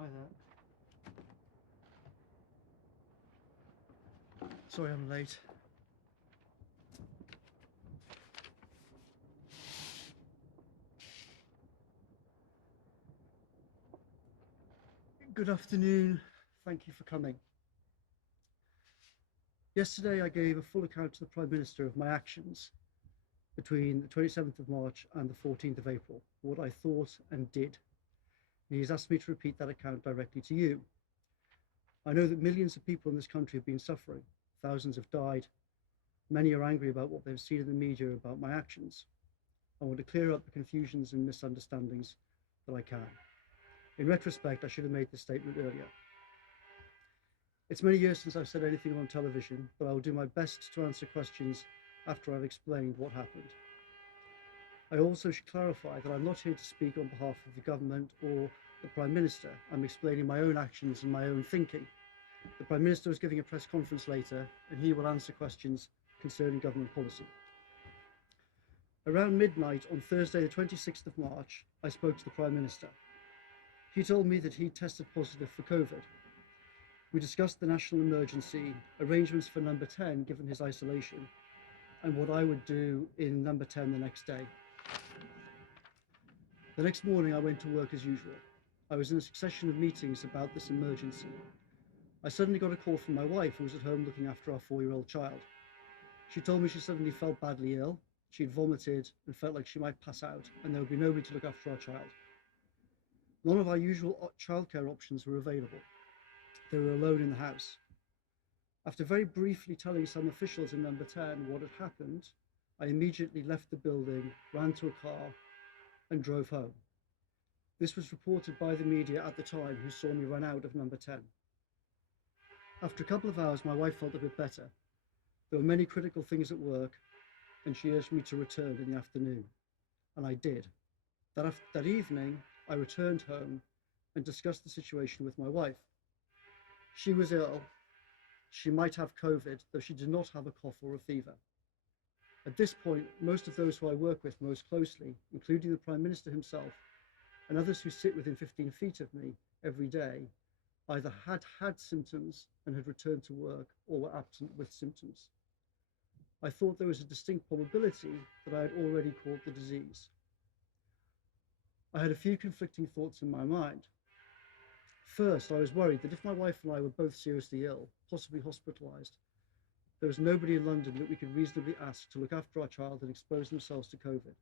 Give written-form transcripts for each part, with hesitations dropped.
Hi there. Sorry I'm late. Good afternoon. Thank you for coming. Yesterday I gave a full account to the Prime Minister of my actions between the 27th of March and the 14th of April, what I thought and did. And he's asked me to repeat that account directly to you. I know that millions of people in this country have been suffering. Thousands have died. Many are angry about what they've seen in the media about my actions. I want to clear up the confusions and misunderstandings that I can. In retrospect, I should have made this statement earlier. It's many years since I've said anything on television, but I will do my best to answer questions after I've explained what happened. I also should clarify that I'm not here to speak on behalf of the government or the Prime Minister. I'm explaining my own actions and my own thinking. The Prime Minister is giving a press conference later, and he will answer questions concerning government policy. Around midnight on Thursday, the 26th of March, I spoke to the Prime Minister. He told me that he'd tested positive for COVID. We discussed the national emergency, arrangements for number 10 given his isolation, and what I would do in number 10 the next day. The next morning I went to work as usual. I was in a succession of meetings about this emergency. I suddenly got a call from my wife, who was at home looking after our 4-year-old child. She told me she suddenly felt badly ill, she'd vomited and felt like she might pass out, and there would be nobody to look after our child. None of our usual childcare options were available. They were alone in the house. After very briefly telling some officials in number 10 what had happened, I immediately left the building, ran to a car, and drove home. This was reported by the media at the time, who saw me run out of number 10. After a couple of hours, my wife felt a bit better. There were many critical things at work, and she urged me to return in the afternoon, and I did. That evening, I returned home and discussed the situation with my wife. She was ill. She might have COVID, though she did not have a cough or a fever. At this point, most of those who I work with most closely, including the Prime Minister himself and others who sit within 15 feet of me every day, either had symptoms and had returned to work or were absent with symptoms. I thought there was a distinct probability that I had already caught the disease. I had a few conflicting thoughts in my mind. First, I was worried that if my wife and I were both seriously ill, possibly hospitalised, there was nobody in London that we could reasonably ask to look after our child and expose themselves to COVID.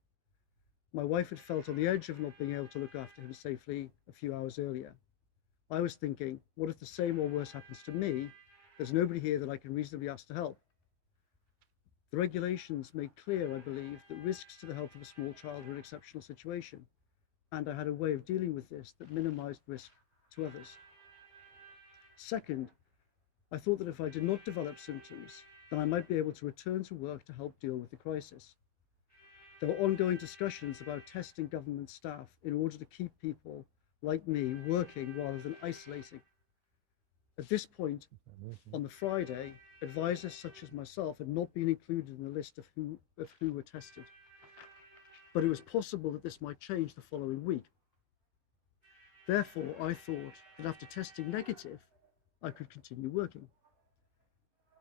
My wife had felt on the edge of not being able to look after him safely a few hours earlier. I was thinking, what if the same or worse happens to me? There's nobody here that I can reasonably ask to help. The regulations made clear, I believe, that risks to the health of a small child were an exceptional situation, and I had a way of dealing with this that minimised risk to others. Second, I thought that if I did not develop symptoms, then I might be able to return to work to help deal with the crisis. There were ongoing discussions about testing government staff in order to keep people like me working rather than isolating. At this point, on the Friday, advisors such as myself had not been included in the list of who were tested. But it was possible that this might change the following week. Therefore, I thought that after testing negative, I could continue working.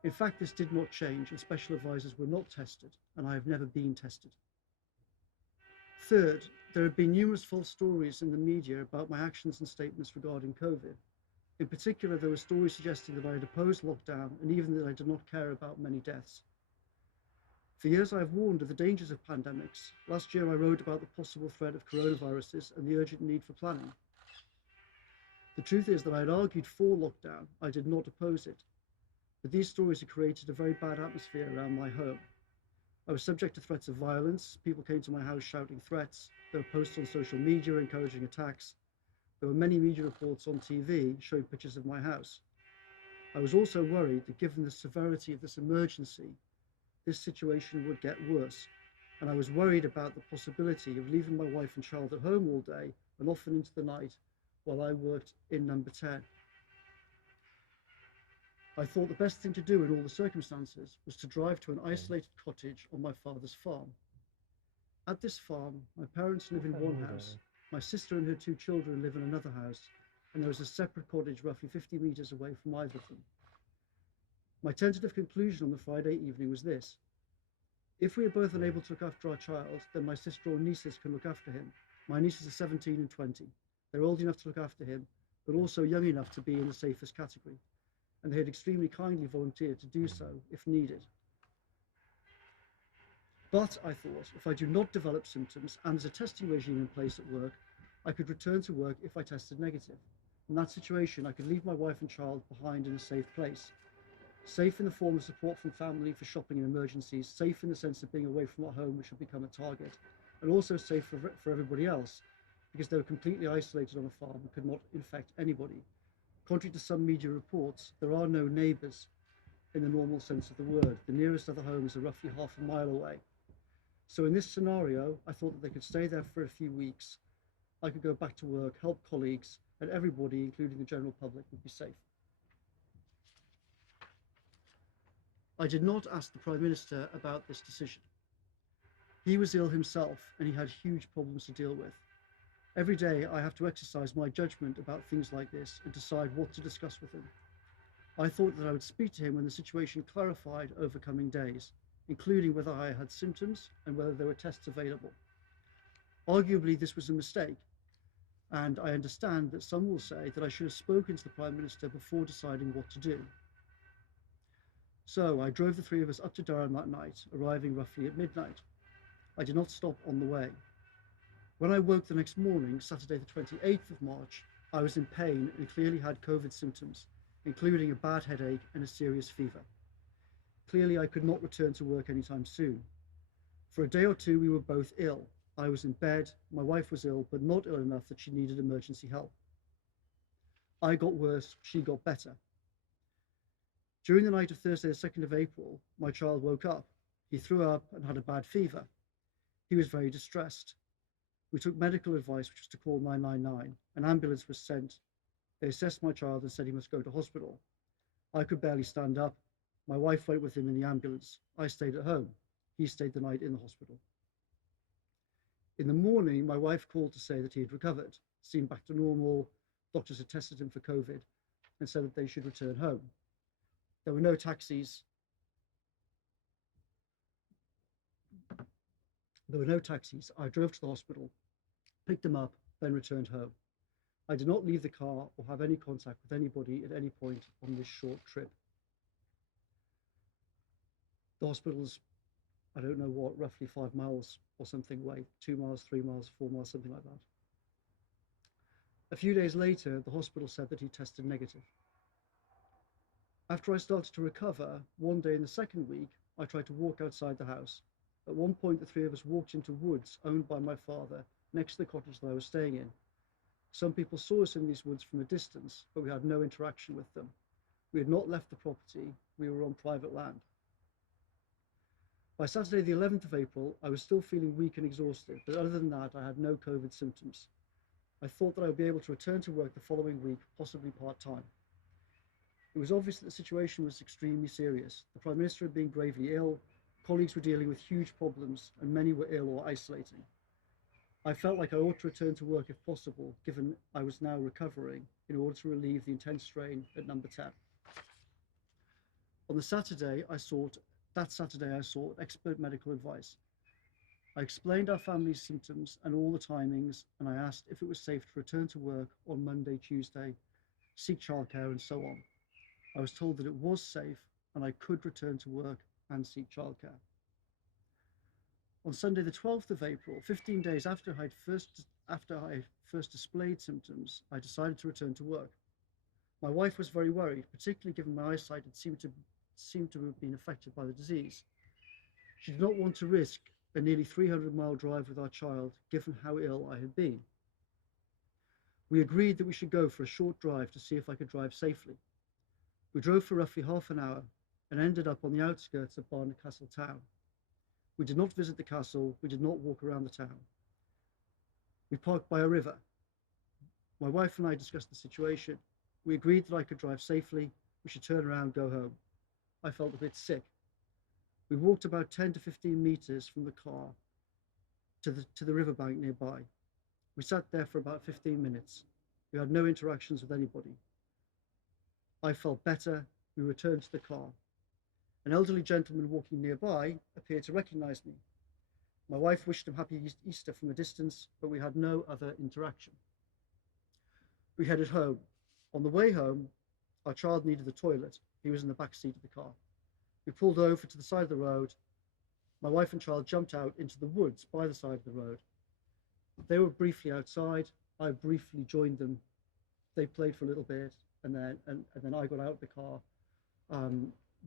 In fact, this did not change, and special advisors were not tested, and I have never been tested. Third, there have been numerous false stories in the media about my actions and statements regarding COVID. In particular, there were stories suggesting that I had opposed lockdown and even that I did not care about many deaths. For years, I have warned of the dangers of pandemics. Last year, I wrote about the possible threat of coronaviruses and the urgent need for planning. The truth is that I had argued for lockdown. I did not oppose it. But these stories had created a very bad atmosphere around my home. I was subject to threats of violence. People came to my house shouting threats. There were posts on social media encouraging attacks. There were many media reports on TV showing pictures of my house. I was also worried that given the severity of this emergency, this situation would get worse. And I was worried about the possibility of leaving my wife and child at home all day and often into the night while I worked in number 10. I thought the best thing to do in all the circumstances was to drive to an isolated cottage on my father's farm. At this farm, my parents live in one house, my sister and her 2 children live in another house, and there was a separate cottage roughly 50 metres away from either of them. My tentative conclusion on the Friday evening was this: if we are both unable to look after our child, then my sister or nieces can look after him. My nieces are 17 and 20. They're old enough to look after him, but also young enough to be in the safest category, and they had extremely kindly volunteered to do so if needed. But I thought, if I do not develop symptoms and there's a testing regime in place at work, I could return to work if I tested negative. In that situation, I could leave my wife and child behind in a safe place. Safe in the form of support from family for shopping and emergencies, safe in the sense of being away from our home, which would become a target, and also safe for everybody else, because they were completely isolated on a farm and could not infect anybody. Contrary to some media reports, there are no neighbours in the normal sense of the word. The nearest other homes are roughly half a mile away. So in this scenario, I thought that they could stay there for a few weeks. I could go back to work, help colleagues, and everybody, including the general public, would be safe. I did not ask the Prime Minister about this decision. He was ill himself, and he had huge problems to deal with. Every day I have to exercise my judgment about things like this and decide what to discuss with him. I thought that I would speak to him when the situation clarified over coming days, including whether I had symptoms and whether there were tests available. Arguably, this was a mistake, and I understand that some will say that I should have spoken to the Prime Minister before deciding what to do. So I drove the three of us up to Durham that night, arriving roughly at midnight. I did not stop on the way. When I woke the next morning, Saturday the 28th of March, I was in pain and clearly had COVID symptoms, including a bad headache and a serious fever. Clearly, I could not return to work anytime soon. For a day or two, we were both ill. I was in bed, my wife was ill, but not ill enough that she needed emergency help. I got worse, she got better. During the night of Thursday, the 2nd of April, my child woke up. He threw up and had a bad fever. He was very distressed. We took medical advice, which was to call 999. An ambulance was sent. They assessed my child and said he must go to hospital. I could barely stand up. My wife went with him in the ambulance. I stayed at home. He stayed the night in the hospital. In the morning, my wife called to say that he had recovered, seemed back to normal. Doctors had tested him for COVID and said that they should return home. There were no taxis. I drove to the hospital, picked him up, then returned home. I did not leave the car or have any contact with anybody at any point on this short trip. The hospital's, I don't know what, roughly 5 miles or something away, 2 miles, 3 miles, 4 miles, something like that. A few days later, the hospital said that he tested negative. After I started to recover, one day in the second week, I tried to walk outside the house. At one point, the three of us walked into woods owned by my father, next to the cottage that I was staying in. Some people saw us in these woods from a distance, but we had no interaction with them. We had not left the property, we were on private land. By Saturday, the 11th of April, I was still feeling weak and exhausted, but other than that, I had no COVID symptoms. I thought that I would be able to return to work the following week, possibly part-time. It was obvious that the situation was extremely serious. The Prime Minister had been gravely ill, colleagues were dealing with huge problems, and many were ill or isolating. I felt like I ought to return to work if possible, given I was now recovering, in order to relieve the intense strain at number 10. On that Saturday I sought expert medical advice. I explained our family's symptoms and all the timings, and I asked if it was safe to return to work on Monday, Tuesday, seek childcare, and so on. I was told that it was safe and I could return to work and seek childcare. On Sunday, the 12th of April, 15 days after I first displayed symptoms, I decided to return to work. My wife was very worried, particularly given my eyesight had seemed to have been affected by the disease. She did not want to risk a nearly 300-mile drive with our child, given how ill I had been. We agreed that we should go for a short drive to see if I could drive safely. We drove for roughly half an hour and ended up on the outskirts of Barnet Castle town. We did not visit the castle, we did not walk around the town. We parked by a river. My wife and I discussed the situation. We agreed that I could drive safely, we should turn around and go home. I felt a bit sick. We walked about 10 to 15 meters from the car to the riverbank nearby. We sat there for about 15 minutes. We had no interactions with anybody. I felt better. We returned to the car. An elderly gentleman walking nearby appeared to recognize me. My wife wished him happy Easter from a distance, but we had no other interaction. We headed home. On the way home, our child needed the toilet. He was in the back seat of the car. We pulled over to the side of the road. My wife and child jumped out into the woods by the side of the road. They were briefly outside. I briefly joined them. They played for a little bit, and then I got out of the car,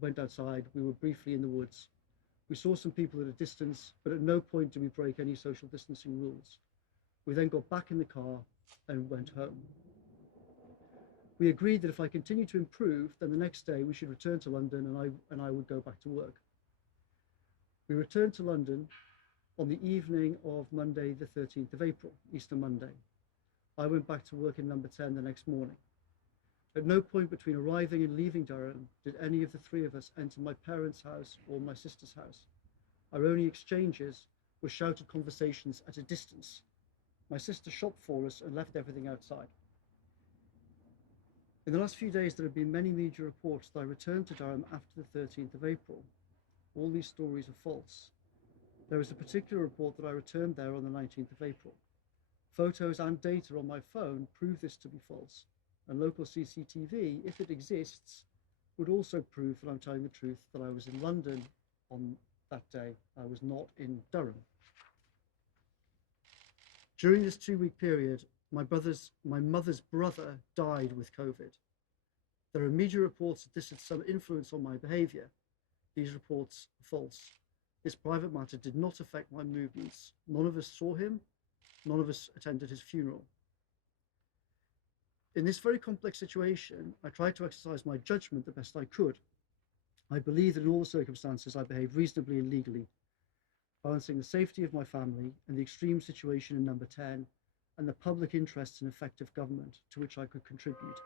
went outside. We were briefly in the woods. We saw some people at a distance, but at no point did we break any social distancing rules. We then got back in the car and went home. We agreed that if I continued to improve, then the next day we should return to London and I would go back to work. We returned to London on the evening of Monday, the 13th of April, Easter Monday. I went back to work in number 10 the next morning. At no point between arriving and leaving Durham did any of the three of us enter my parents' house or my sister's house. Our only exchanges were shouted conversations at a distance. My sister shopped for us and left everything outside. In the last few days, there have been many media reports that I returned to Durham after the 13th of April. All these stories are false. There is a particular report that I returned there on the 19th of April. Photos and data on my phone prove this to be false, and local CCTV, if it exists, would also prove that I'm telling the truth, that I was in London on that day. I was not in Durham. During this 2-week period, my mother's brother died with COVID. There are media reports that this had some influence on my behaviour. These reports are false. This private matter did not affect my movements. None of us saw him. None of us attended his funeral. In this very complex situation, I tried to exercise my judgment the best I could. I believe that in all the circumstances I behaved reasonably and legally, balancing the safety of my family and the extreme situation in number 10 and the public interest in effective government to which I could contribute.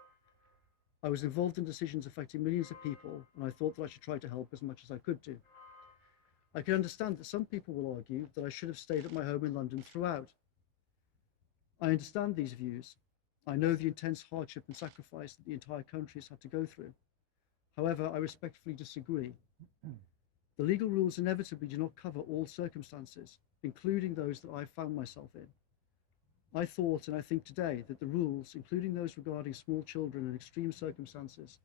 I was involved in decisions affecting millions of people, and I thought that I should try to help as much as I could do. I can understand that some people will argue that I should have stayed at my home in London throughout. I understand these views. I know the intense hardship and sacrifice that the entire country has had to go through. However, I respectfully disagree. The legal rules inevitably do not cover all circumstances, including those that I found myself in. I thought, and I think today, that the rules, including those regarding small children and extreme circumstances,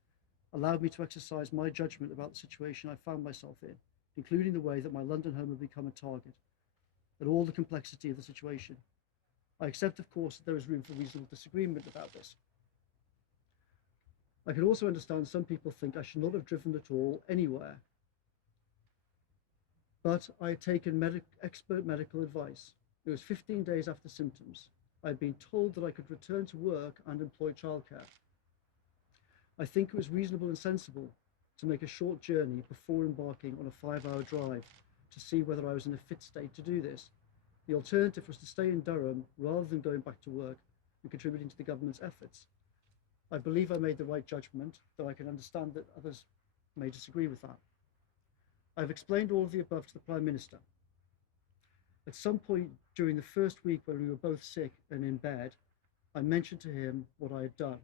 allowed me to exercise my judgment about the situation I found myself in, including the way that my London home had become a target, and all the complexity of the situation. I accept, of course, that there is room for reasonable disagreement about this. I can also understand some people think I should not have driven at all anywhere. But I had taken expert medical advice. It was 15 days after symptoms. I had been told that I could return to work and employ childcare. I think it was reasonable and sensible to make a short journey before embarking on a 5-hour drive to see whether I was in a fit state to do this. The alternative was to stay in Durham rather than going back to work and contributing to the government's efforts. I believe I made the right judgment, though I can understand that others may disagree with that. I've explained all of the above to the Prime Minister. At some point during the first week when we were both sick and in bed, I mentioned to him what I had done.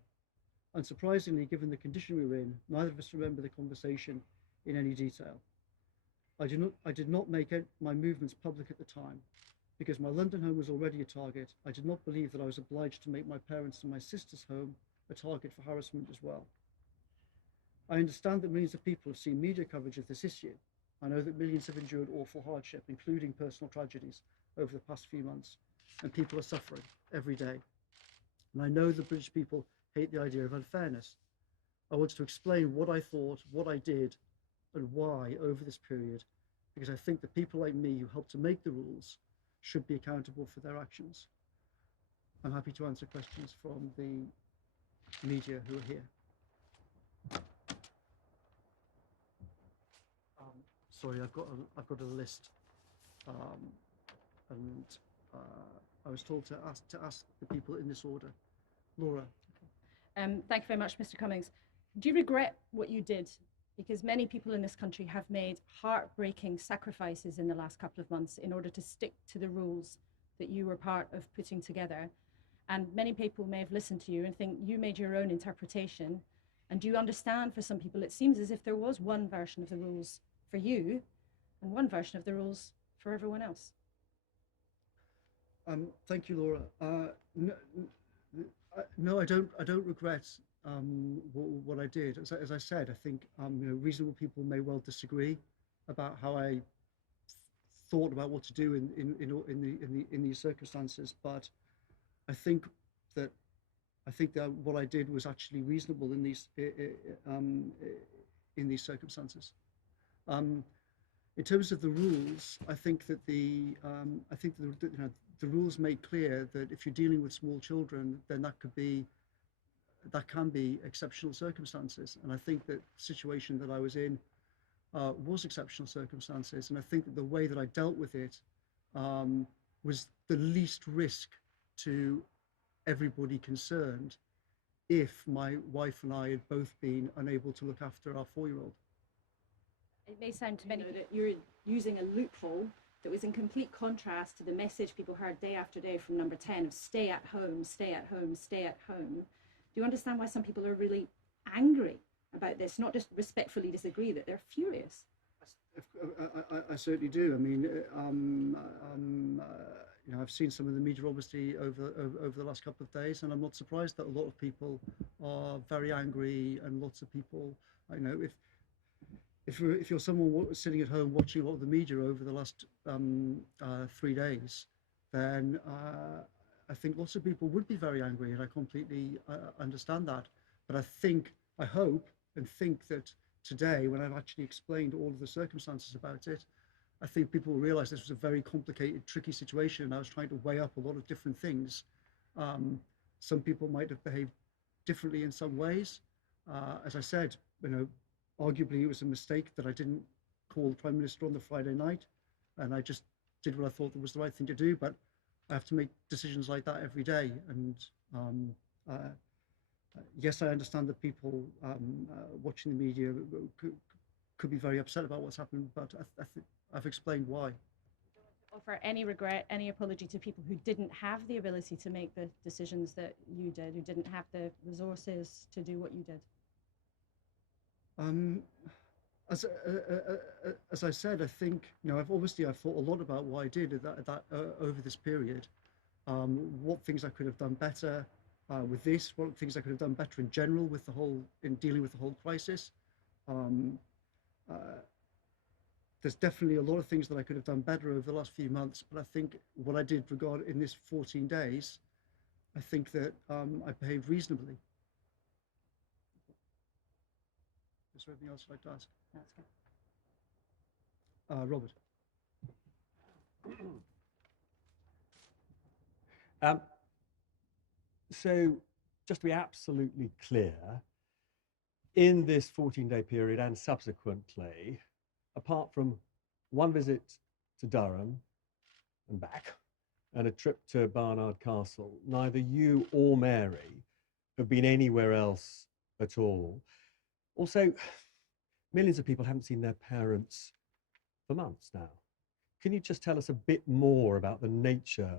Unsurprisingly, given the condition we were in, neither of us remember the conversation in any detail. I did not make my movements public at the time. Because my London home was already a target, I did not believe that I was obliged to make my parents' and my sister's home a target for harassment as well. I understand that millions of people have seen media coverage of this issue. I know that millions have endured awful hardship, including personal tragedies, over the past few months, and people are suffering every day. And I know the British people hate the idea of unfairness. I wanted to explain what I thought, what I did, and why over this period, because I think that people like me who helped to make the rules should be accountable for their actions. I'm happy to answer questions from the media who are here. Sorry, I've got a list, and I was told to ask the people in this order. Laura. Thank you very much, Mr. Cummings. Do you regret what you did? Because many people in this country have made heartbreaking sacrifices in the last couple of months in order to stick to the rules that you were part of putting together. And many people may have listened to you and think you made your own interpretation. And do you understand, for some people, it seems as if there was one version of the rules for you and one version of the rules for everyone else. Thank you, Laura. No, I don't. I don't regret what I did. As I said, I think reasonable people may well disagree about how I thought about what to do in these circumstances, but I think that what I did was actually reasonable in these circumstances. In terms of the rules, I think that the rules make clear that if you're dealing with small children, then that can be exceptional circumstances. And I think that the situation that I was in was exceptional circumstances. And I think that the way that I dealt with it was the least risk to everybody concerned if my wife and I had both been unable to look after our 4-year-old. It may sound to many that you're using a loophole that was in complete contrast to the message people heard day after day from Number 10 of stay at home, stay at home, stay at home. Do you understand why some people are really angry about this? Not just respectfully disagree, that they're furious. I certainly do. I mean, I've seen some of the media obviously over the last couple of days, and I'm not surprised that a lot of people are very angry, and lots of people, if you're someone sitting at home watching a lot of the media over the last 3 days, then I think lots of people would be very angry, and I completely understand that. But I hope and think that today, when I've actually explained all of the circumstances about it, I think people will realize this was a very complicated, tricky situation. I was trying to weigh up a lot of different things. Some people might have behaved differently in some ways. As I said, arguably it was a mistake that I didn't call the Prime Minister on the Friday night, and I just did what I thought was the right thing to do. But I have to make decisions like that every day. And yes, I understand that people watching the media could be very upset about what's happened, but I've explained why. Offer any regret, any apology to people who didn't have the ability to make the decisions that you did, who didn't have the resources to do what you did? As I said, I think I've thought a lot about what I did over this period. What things I could have done better with this, what things I could have done better in general with in dealing with the whole crisis. There's definitely a lot of things that I could have done better over the last few months, but I think what I did in this 14 days, I think that I behaved reasonably. Is there anything else you'd like to ask? That's good. Robert. So, just to be absolutely clear, in this 14-day period and subsequently, apart from one visit to Durham and back, and a trip to Barnard Castle, neither you or Mary have been anywhere else at all. Also, millions of people haven't seen their parents for months now. Can you just tell us a bit more about the nature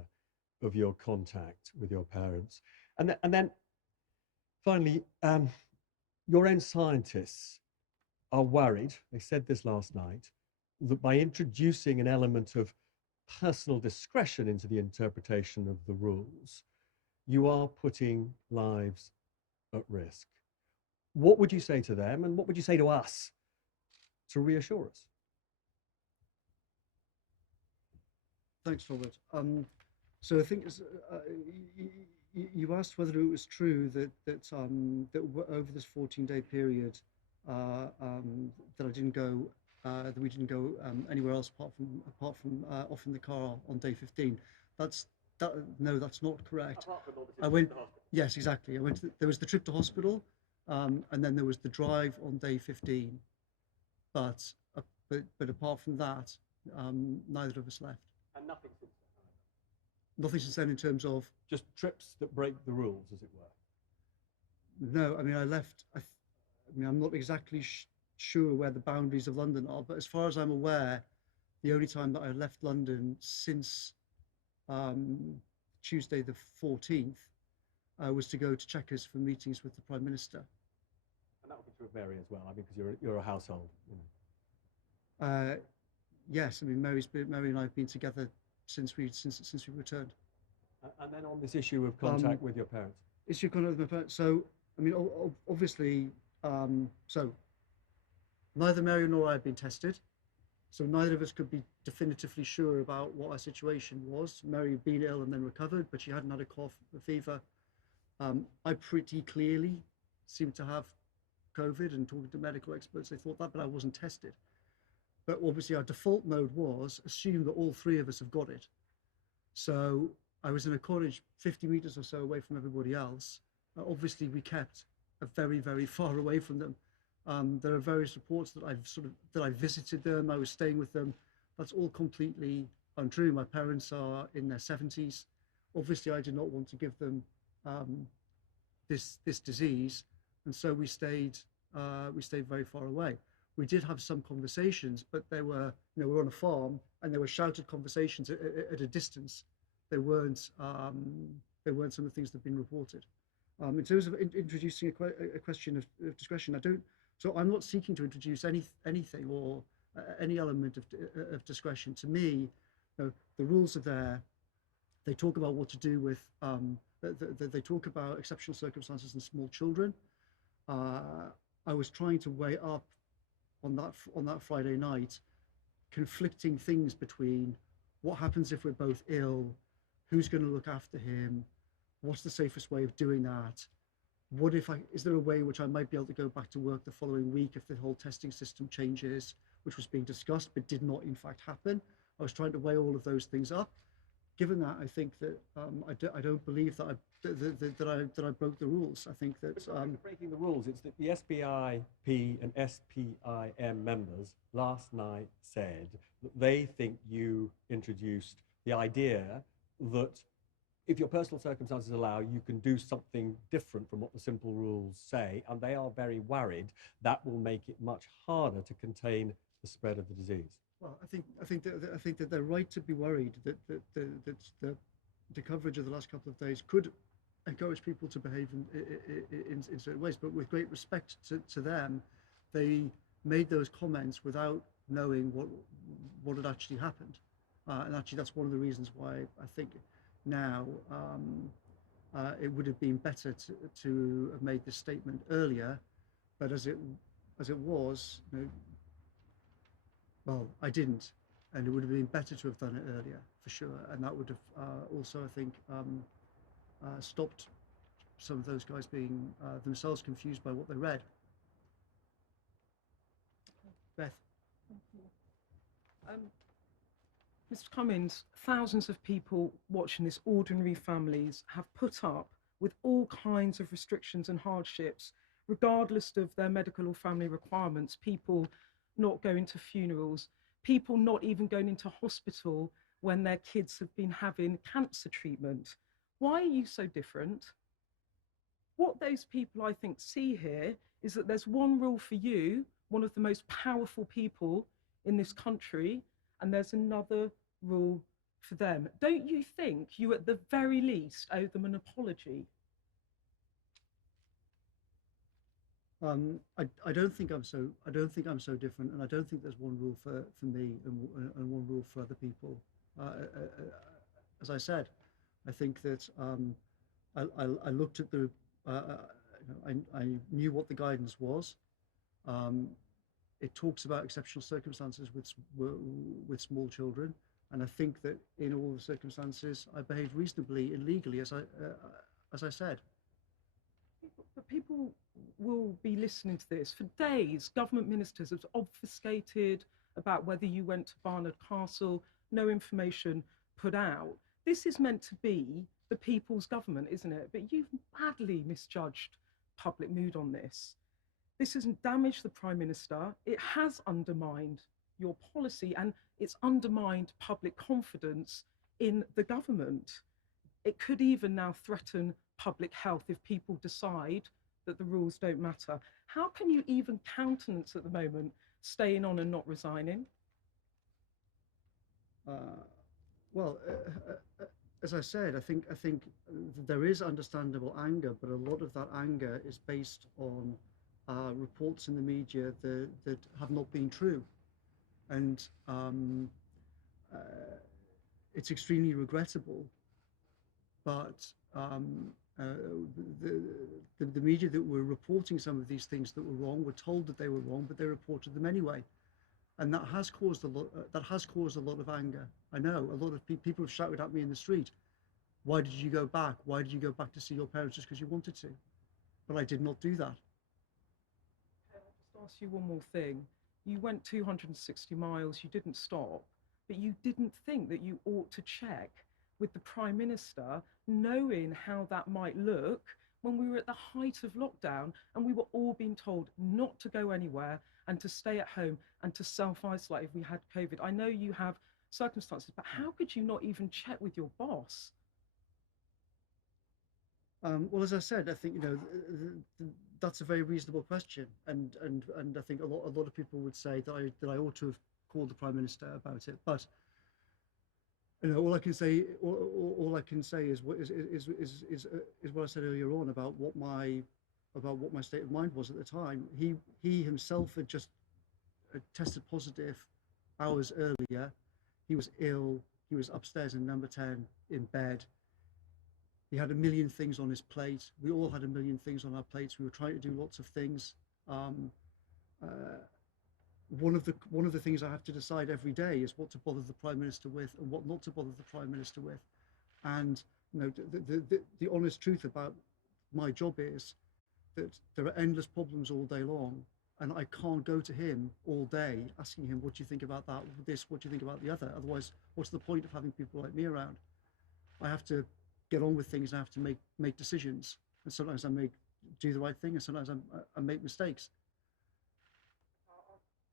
of your contact with your parents? And then finally, your own scientists are worried, they said this last night, that by introducing an element of personal discretion into the interpretation of the rules, you are putting lives at risk. What would you say to them, and what would you say to us to reassure us? Thanks, Robert. So I think you asked whether it was true that over this 14-day period that we didn't go anywhere else apart from off in the car on day 15. No, that's not correct. I went. Yes, exactly. There was the trip to hospital, and then there was the drive on day 15. But apart from that, neither of us left. And nothing since then. Nothing since then in terms of just trips that break the rules, as it were. No, I mean I left. I'm not exactly sure where the boundaries of London are, but as far as I'm aware, the only time that I left London since Tuesday the 14th was to go to Chequers for meetings with the Prime Minister. And that would be true of Mary as well, I mean, because you're a household. You know. Yes, I mean Mary and I have been together since we returned. And then on this issue of contact with your parents. Issue of contact with my parents. So I mean, obviously, so neither Mary nor I had been tested, so neither of us could be definitively sure about what our situation was. Mary had been ill and then recovered, but she hadn't had a cough, a fever. I pretty clearly seemed to have COVID, and talking to medical experts, they thought that, but I wasn't tested. But obviously our default mode was assume that all three of us have got it. So I was in a cottage 50 meters or so away from everybody else. Obviously we kept very, very far away from them. There are various reports that I visited them, I was staying with them. That's all completely untrue. My parents are in their 70s. Obviously I did not want to give them this disease, and so we stayed very far away. We did have some conversations, but they were, we were on a farm, and there were shouted conversations at a distance. They weren't some of the things that have been reported. In terms of introducing a question of discretion, so I'm not seeking to introduce anything or any element of discretion. To me, the rules are there. They talk about what to do with, they talk about exceptional circumstances and small children. I was trying to weigh up on that Friday night conflicting things between what happens if we're both ill, who's going to look after him, what's the safest way of doing that, is there a way in which I might be able to go back to work the following week if the whole testing system changes, which was being discussed but did not in fact happen. I was trying to weigh all of those things up. Given that, I think that I don't believe that I broke the rules. I think that breaking the rules. It's that the SPIP and SPIM members last night said that they think you introduced the idea that if your personal circumstances allow, you can do something different from what the simple rules say, and they are very worried that will make it much harder to contain the spread of the disease. Well, I think that they're right to be worried that the coverage of the last couple of days could encourage people to behave in certain ways. But with great respect to them, they made those comments without knowing what had actually happened. And actually, that's one of the reasons why I think now it would have been better to have made this statement earlier. But as it was, well, I didn't, and it would have been better to have done it earlier, for sure. And that would have also, I think, stopped some of those guys being themselves confused by what they read. Beth. Thank you. Mr. Cummings, thousands of people watching this, ordinary families, have put up with all kinds of restrictions and hardships, regardless of their medical or family requirements. People not going to funerals, people not even going into hospital when their kids have been having cancer treatment. Why are you so different? What those people, I think, see here is that there's one rule for you, one of the most powerful people in this country, and there's another rule for them. Don't you think you, at the very least, owe them an apology? I don't think I'm so different, and I don't think there's one rule for me and one rule for other people. As I said, I think that I looked at the I knew what the guidance was. It talks about exceptional circumstances with small children, and I think that in all the circumstances I behaved reasonably and legally, as I said. But people will be listening to this. For days, government ministers have obfuscated about whether you went to Barnard Castle, no information put out. This is meant to be the people's government, isn't it? But you've badly misjudged public mood on this. This hasn't damaged the Prime Minister. It has undermined your policy, and it's undermined public confidence in the government. It could even now threaten public health if people decide that the rules don't matter. How can you even countenance at the moment staying on and not resigning? Well, as I said, I think there is understandable anger, but a lot of that anger is based on reports in the media that have not been true, and uh, it's extremely regrettable. But uh, the media that were reporting some of these things that were wrong were told that they were wrong, but they reported them anyway, and that has caused a lot. That has caused a lot of anger. I know a lot of people have shouted at me in the street. Why did you go back? Why did you go back to see your parents just because you wanted to? But I did not do that. Can I just ask you one more thing? You went 260 miles, you didn't stop, but you didn't think that you ought to check with the Prime Minister, knowing how that might look when we were at the height of lockdown and we were all being told not to go anywhere and to stay at home and to self-isolate if we had COVID. I know you have circumstances, but how could you not even check with your boss? Well, as I said, I think that's a very reasonable question, and I think a lot of people would say that I ought to have called the Prime Minister about it. But all I can say is what I said earlier on about what my state of mind was at the time. He himself had just tested positive hours earlier. He was ill. He was upstairs in number 10 in bed. He had a million things on his plate. We all had a million things on our plates. We were trying to do lots of things. One of the things I have to decide every day is what to bother the Prime Minister with and what not to bother the Prime Minister with. And the honest truth about my job is that there are endless problems all day long, and I can't go to him all day asking him, what do you think about that, this, what do you think about the other? Otherwise, what's the point of having people like me around? I have to get on with things. I have to make decisions, and sometimes I do the right thing, and sometimes I make mistakes.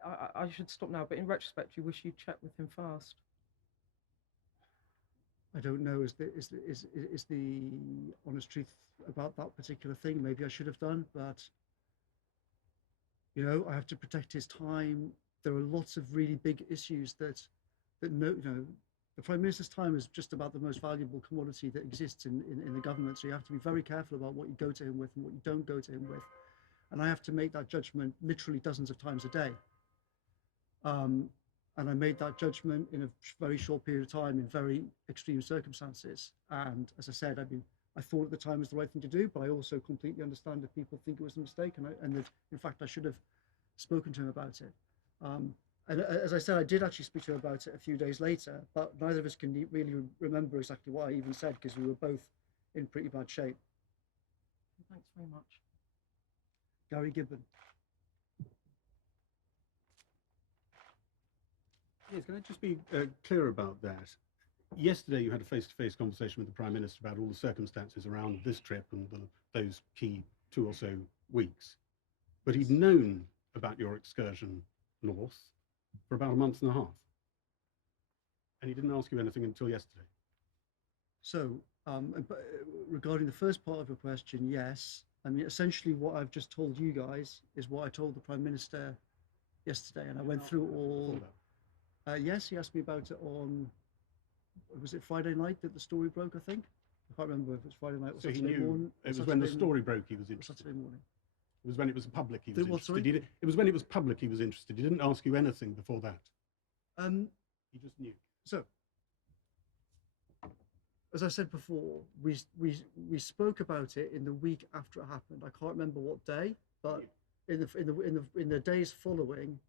I should stop now, but in retrospect, you wish you'd checked with him first. I don't know is the honest truth about that particular thing. Maybe I should have done, but I have to protect his time. There are lots of really big issues that the Prime Minister's time is just about the most valuable commodity that exists in the government. So you have to be very careful about what you go to him with and what you don't go to him with. And I have to make that judgment literally dozens of times a day. And I made that judgment in a very short period of time in very extreme circumstances. And as I said, I thought at the time it was the right thing to do, but I also completely understand if people think it was a mistake, and that in fact I should have spoken to him about it. And as I said, I did actually speak to him about it a few days later, but neither of us can really remember exactly what I even said, because we were both in pretty bad shape. Thanks very much. Gary Gibbon. Yes, can I just be clear about that? Yesterday you had a face-to-face conversation with the Prime Minister about all the circumstances around this trip and those key 2 or so weeks. But he'd known about your excursion north for about a month and a half. And he didn't ask you anything until yesterday. So, regarding the first part of your question, yes. I mean, essentially what I've just told you guys is what I told the Prime Minister yesterday, and I went through all... yes, he asked me about it on, was it Friday night that the story broke, I think? I can't remember if it was Friday night or so Saturday morning. It was when the story broke he was interested. Saturday morning. It was when it was public he was interested. Sorry? It was when it was public he was interested. He didn't ask you anything before that. He just knew. So, as I said before, we spoke about it in the week after it happened. I can't remember what day, but in the days following,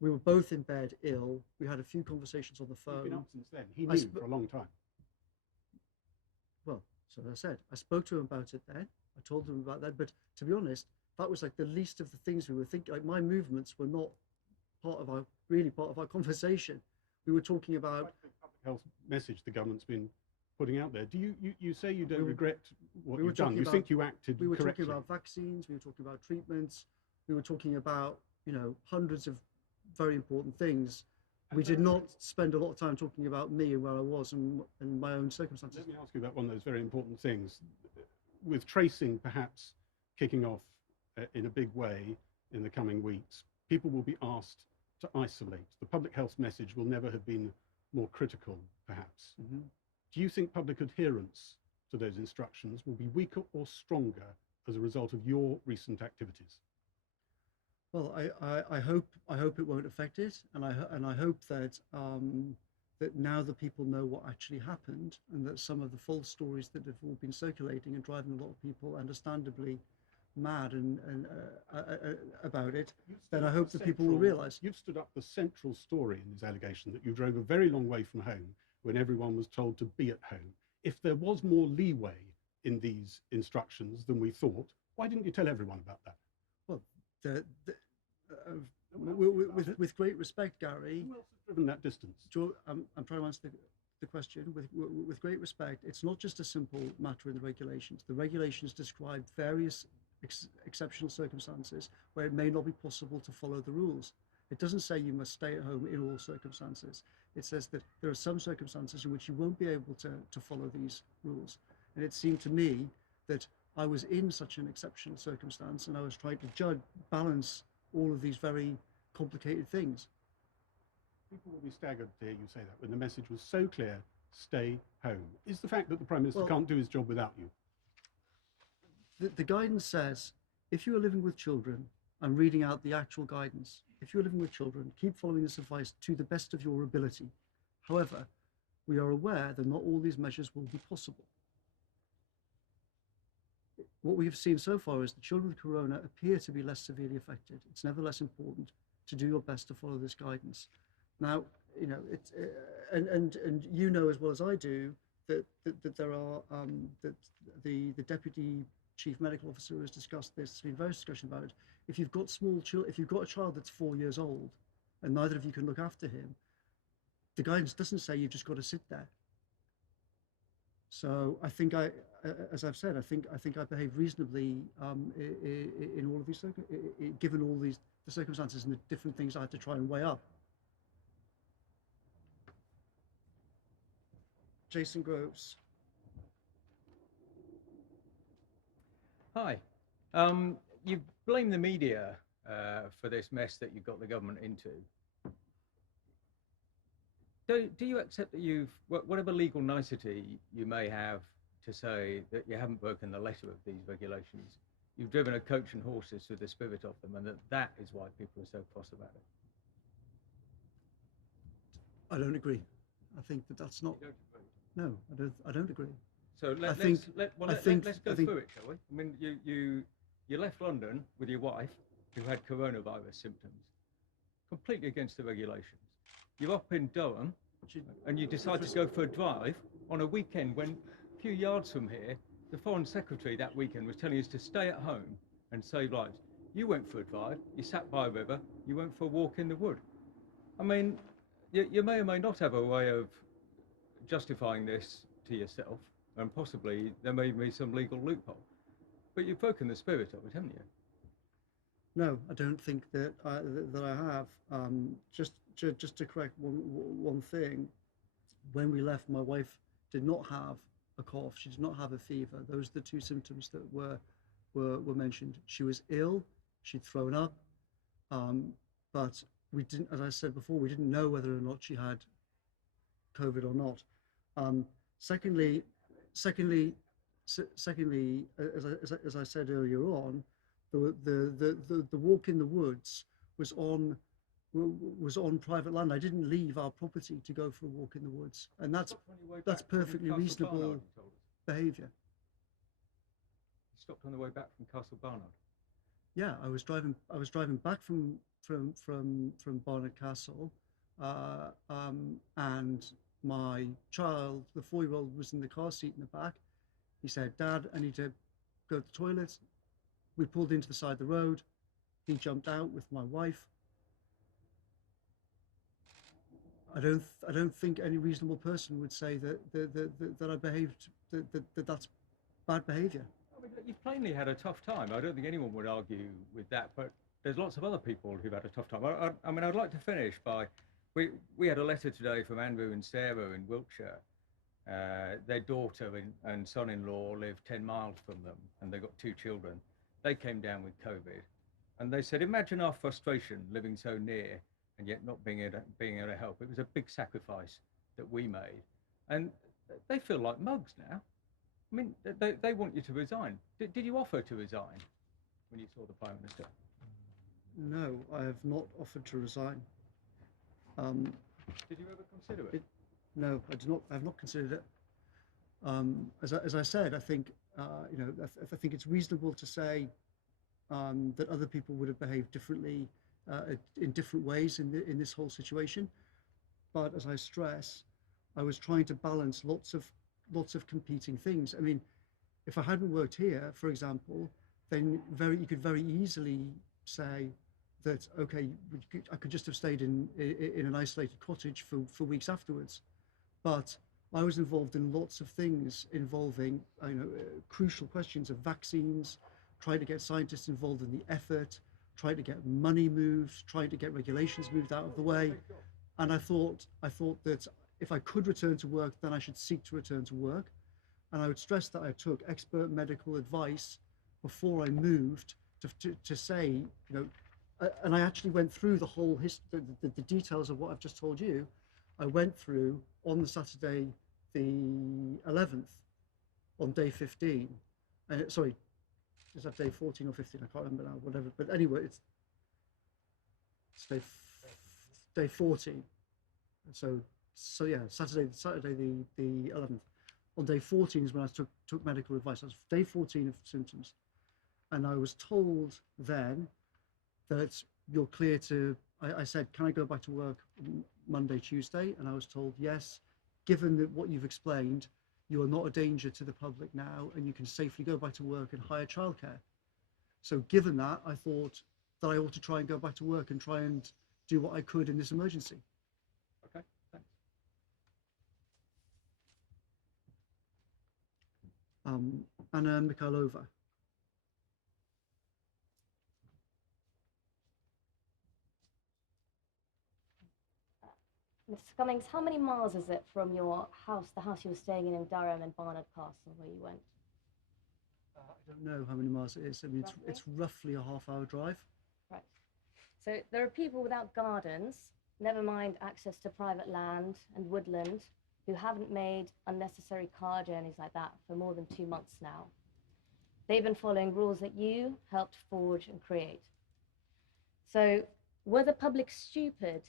we were both in bed ill. We had a few conversations on the phone. He's been up since then. He knew for a long time. Well, so as I said, I spoke to him about it then. I told him about that. But to be honest, that was like the least of the things we were thinking. Like, my movements were not part of our conversation. We were talking about quite a public health message the government's been putting out there. Do you say you don't regret what you've done? You think you acted correctly? We were talking about vaccines. We were talking about treatments. We were talking about hundreds of very important things. We did not spend a lot of time talking about me and where I was and my own circumstances. Let me ask you about one of those very important things. With tracing perhaps kicking off in a big way in the coming weeks, people will be asked to isolate. The public health message will never have been more critical, perhaps. Mm-hmm. Do you think public adherence to those instructions will be weaker or stronger as a result of your recent activities? Well, I hope it won't affect it, and I hope that that now that people know what actually happened, and that some of the false stories that have all been circulating and driving a lot of people, understandably, mad and about it, then I hope that people will realise. You've stood up the central story in this allegation that you drove a very long way from home when everyone was told to be at home. If there was more leeway in these instructions than we thought, why didn't you tell everyone about that? Well, with great respect, Gary. Who else has driven that distance? I'm trying to answer the question. With great respect, it's not just a simple matter in the regulations. The regulations describe various exceptional circumstances where it may not be possible to follow the rules. It doesn't say you must stay at home in all circumstances. It says that there are some circumstances in which you won't be able to follow these rules. And it seemed to me that I was in such an exceptional circumstance, and I was trying to balance all of these very complicated things. People will be staggered to hear you say that when the message was so clear: stay home. Is the fact that the Prime Minister can't do his job without you? The guidance says, if you are living with children, I'm reading out the actual guidance. If you're living with children, keep following this advice to the best of your ability. However, we are aware that not all these measures will be possible. What we have seen so far is the children with corona appear to be less severely affected. It's nevertheless important to do your best to follow this guidance. Now, you know, it's and you know as well as I do that there are that the deputy chief medical officer has discussed this. There's been various discussion about it. If you've got if you've got a child that's 4 years old, and neither of you can look after him, the guidance doesn't say you've just got to sit there. So I think as I've said, I think I behaved reasonably in all of these given all the circumstances and the different things I had to try and weigh up. Jason Groves. Hi. You blame the media for this mess that you've got the government into. Do you accept that whatever legal nicety you may have to say that you haven't broken the letter of these regulations, you've driven a coach and horses with the spirit of them, and that is why people are so cross about it? I don't agree. I think that's not. You don't agree? No, I don't agree. So let's go through it, shall we? I mean, you left London with your wife, who had coronavirus symptoms, completely against the regulations. You're up in Durham, and you decide to go for a drive on a weekend when a few yards from here, the Foreign Secretary that weekend was telling us to stay at home and save lives. You went for a drive, you sat by a river, you went for a walk in the wood. I mean, you may or may not have a way of justifying this to yourself, and possibly there may be some legal loophole. But you've broken the spirit of it, haven't you? No, I don't think that I have. Just to correct one thing, when we left, my wife did not have a cough. She did not have a fever. Those are the two symptoms that were mentioned. She was ill. She'd thrown up, but we didn't. As I said before, we didn't know whether or not she had COVID or not. Secondly, as I said earlier on, the walk in the woods was on private land. I didn't leave our property to go for a walk in the woods, and that's perfectly reasonable behaviour. You stopped on the way back from Castle Barnard. Yeah, I was driving back from Barnard Castle, and my child, the 4-year-old, was in the car seat in the back. He said, "Dad, I need to go to the toilet." We pulled into the side of the road. He jumped out with my wife. I don't think any reasonable person would say that I behaved that's bad behaviour. I mean, you've plainly had a tough time. I don't think anyone would argue with that, but there's lots of other people who've had a tough time. I mean, I'd like to finish by, we had a letter today from Andrew and Sarah in Wiltshire. Their daughter and son-in-law live 10 miles from them, and they've got 2 children. They came down with COVID, and they said, imagine our frustration living so near and yet not being able to help. It was a big sacrifice that we made. And they feel like mugs now. I mean, they want you to resign. Did you offer to resign when you saw the Prime Minister? No, I have not offered to resign. Did you ever consider it? No, I do not. I have not considered it. As I said, I think I think it's reasonable to say that other people would have behaved differently in different ways in this whole situation. But as I stress, I was trying to balance lots of competing things. I mean, if I hadn't worked here, for example, then you could very easily say that, okay, I could just have stayed in an isolated cottage for weeks afterwards. But I was involved in lots of things involving crucial questions of vaccines, trying to get scientists involved in the effort, trying to get money moved, trying to get regulations moved out of the way. And I thought that if I could return to work, then I should seek to return to work. And I would stress that I took expert medical advice before I moved to say, and I actually went through the whole the details of what I've just told you. I went through on the Saturday, the 11th, on day 15. Sorry, is that day 14 or 15? I can't remember now, whatever. But anyway, it's day 14. So yeah, Saturday the 11th. On day 14 is when I took medical advice. That's day 14 of symptoms. And I was told then that you're clear to, I said, can I go back to work Monday, Tuesday? And I was told, yes, given that what you've explained, you are not a danger to the public now, and you can safely go back to work and hire childcare. So given that, I thought that I ought to try and go back to work and try and do what I could in this emergency. Okay, thanks. Anna Mikhailova. Mr. Cummings, how many miles is it from your house, the house you were staying in Durham, and Barnard Castle, where you went? I don't know how many miles it is. I mean, it's roughly a half-hour drive. Right. So there are people without gardens, never mind access to private land and woodland, who haven't made unnecessary car journeys like that for more than 2 months now. They've been following rules that you helped forge and create. So were the public stupid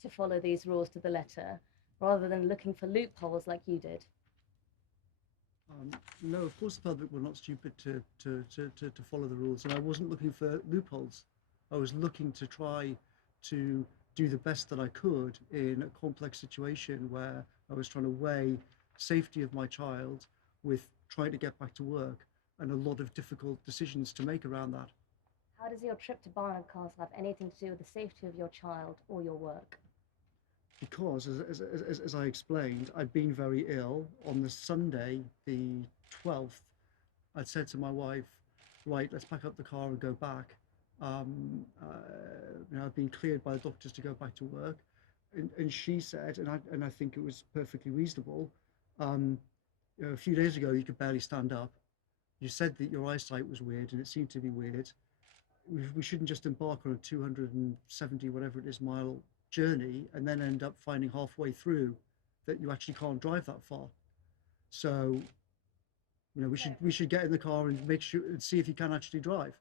to follow these rules to the letter, rather than looking for loopholes like you did? No, of course the public were not stupid to follow the rules, and I wasn't looking for loopholes. I was looking to try to do the best that I could in a complex situation where I was trying to weigh safety of my child with trying to get back to work, and a lot of difficult decisions to make around that. How does your trip to Barnard Castle have anything to do with the safety of your child or your work? Because, as I explained, I'd been very ill. On the Sunday, the 12th, I'd said to my wife, right, let's pack up the car and go back. I've been cleared by the doctors to go back to work. And she said, and I think it was perfectly reasonable, a few days ago you could barely stand up. You said that your eyesight was weird, and it seemed to be weird. We shouldn't just embark on a 270 whatever it is mile journey and then end up finding halfway through that you actually can't drive that far. So we should get in the car and make sure and see if you can actually drive.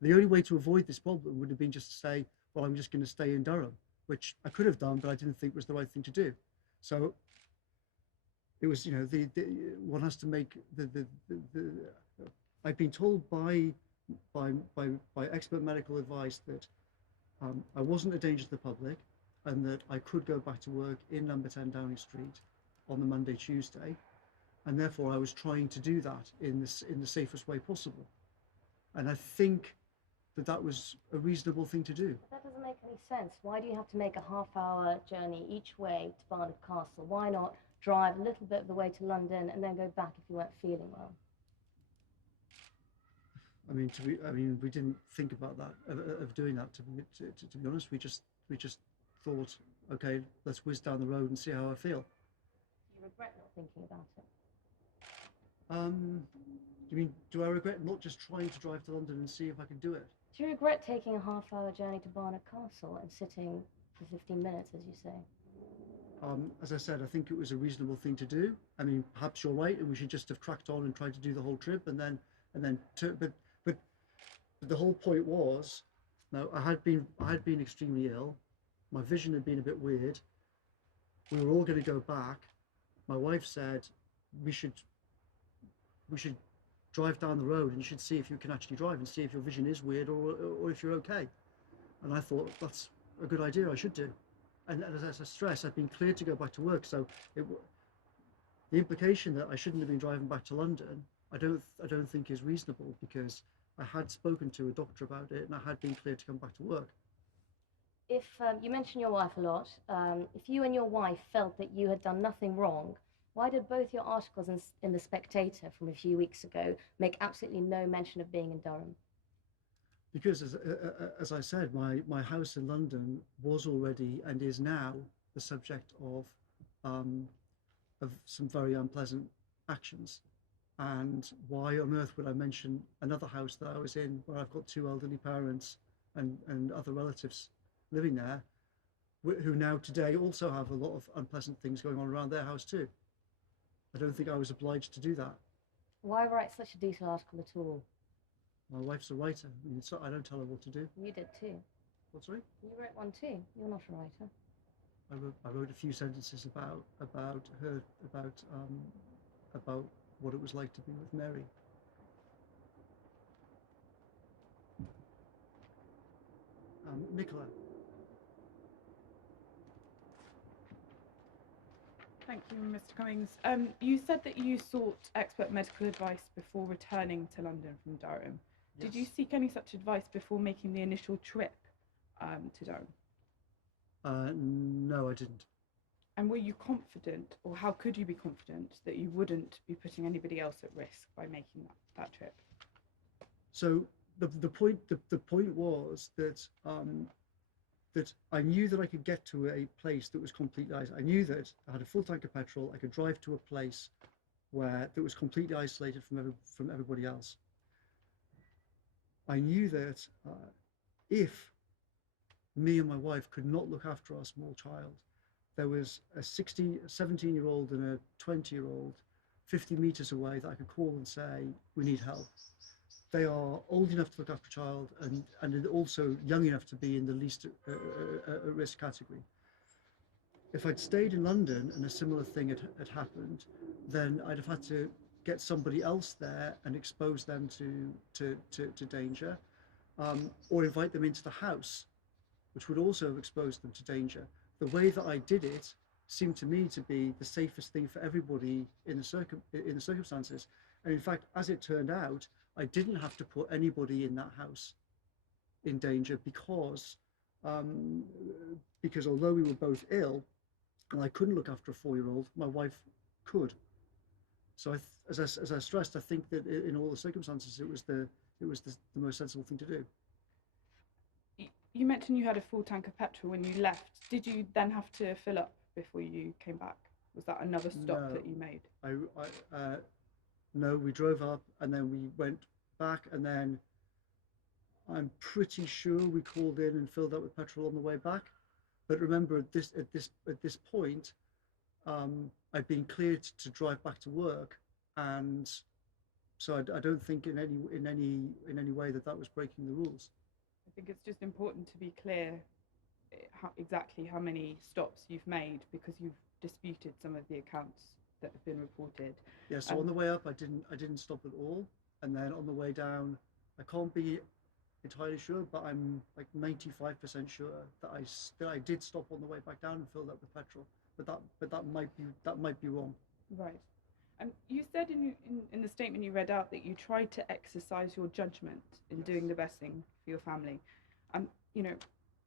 The only way to avoid this problem would have been just to say, well, I'm just going to stay in Durham, which I could have done, but I didn't think was the right thing to do. So it was, one has to make I've been told by expert medical advice that I wasn't a danger to the public, and that I could go back to work in number 10 Downing Street on the Monday, Tuesday, and therefore I was trying to do that in the safest way possible. And I think that was a reasonable thing to do. But that doesn't make any sense. Why do you have to make a half-hour journey each way to Barnard Castle? Why not drive a little bit of the way to London and then go back if you weren't feeling well? I mean, we didn't think about that of doing that. To be honest, we just thought, okay, let's whiz down the road and see how I feel. Do you regret not thinking about it? You mean, do I regret not just trying to drive to London and see if I can do it? Do you regret taking a half-hour journey to Barnard Castle and sitting for 15 minutes, as you say? As I said, I think it was a reasonable thing to do. I mean, perhaps you're right, and we should just have cracked on and tried to do the whole trip, but the whole point was, no, I had been extremely ill. My vision had been a bit weird. We were all going to go back. My wife said we should drive down the road and you should see if you can actually drive and see if your vision is weird or if you're okay. And I thought that's a good idea. I should do. And as I stress, I've been cleared to go back to work. So the implication that I shouldn't have been driving back to London, I don't think is reasonable, because I had spoken to a doctor about it and I had been cleared to come back to work. If you mention your wife a lot, if you and your wife felt that you had done nothing wrong, why did both your articles in The Spectator from a few weeks ago make absolutely no mention of being in Durham? Because as I said, my house in London was already and is now the subject of some very unpleasant actions. And why on earth would I mention another house that I was in, where I've got two elderly parents and other relatives living there, who now today also have a lot of unpleasant things going on around their house too? I don't think I was obliged to do that. Why write such a detailed article at all? My wife's a writer. I mean, I don't tell her what to do. You did too. What, sorry? You wrote one too. You're not a writer. I wrote a few sentences about her, about what it was like to be with Mary. Nicola. Thank you, Mr. Cummings. You said that you sought expert medical advice before returning to London from Durham. Yes. Did you seek any such advice before making the initial trip to Durham? No, I didn't. And were you confident, or how could you be confident, that you wouldn't be putting anybody else at risk by making that trip? So the point was that that I knew that I could get to a place that was completely isolated. I knew that I had a full tank of petrol. I could drive to a place that was completely isolated from everybody else. I knew that if me and my wife could not look after our small child, there was a 17-year-old and a 20-year-old 50 meters away that I could call and say, we need help. They are old enough to look after a child and also young enough to be in the least at risk category. If I'd stayed in London and a similar thing had happened, then I'd have had to get somebody else there and expose them to danger, or invite them into the house, which would also have exposed them to danger. The way that I did it seemed to me to be the safest thing for everybody in the circumstances. And in fact, as it turned out, I didn't have to put anybody in that house in danger because although we were both ill and I couldn't look after a 4-year-old, my wife could. So as I stressed, I think that in all the circumstances, it was the most sensible thing to do. You mentioned you had a full tank of petrol when you left. Did you then have to fill up before you came back? Was that another stop that you made? No, we drove up and then we went back, and then I'm pretty sure we called in and filled up with petrol on the way back. But remember, at this point, I'd been cleared to drive back to work, and so I don't think in any way that was breaking the rules. I think it's just important to be clear exactly how many stops you've made, because you've disputed some of the accounts that have been reported. Yeah, so on the way up I didn't stop at all, and then on the way down I can't be entirely sure, but I'm like 95% sure that I did stop on the way back down and filled up with petrol, but that might be wrong. Right. And you said in the statement you read out that you tried to exercise your judgment in doing the best thing for your family. You know,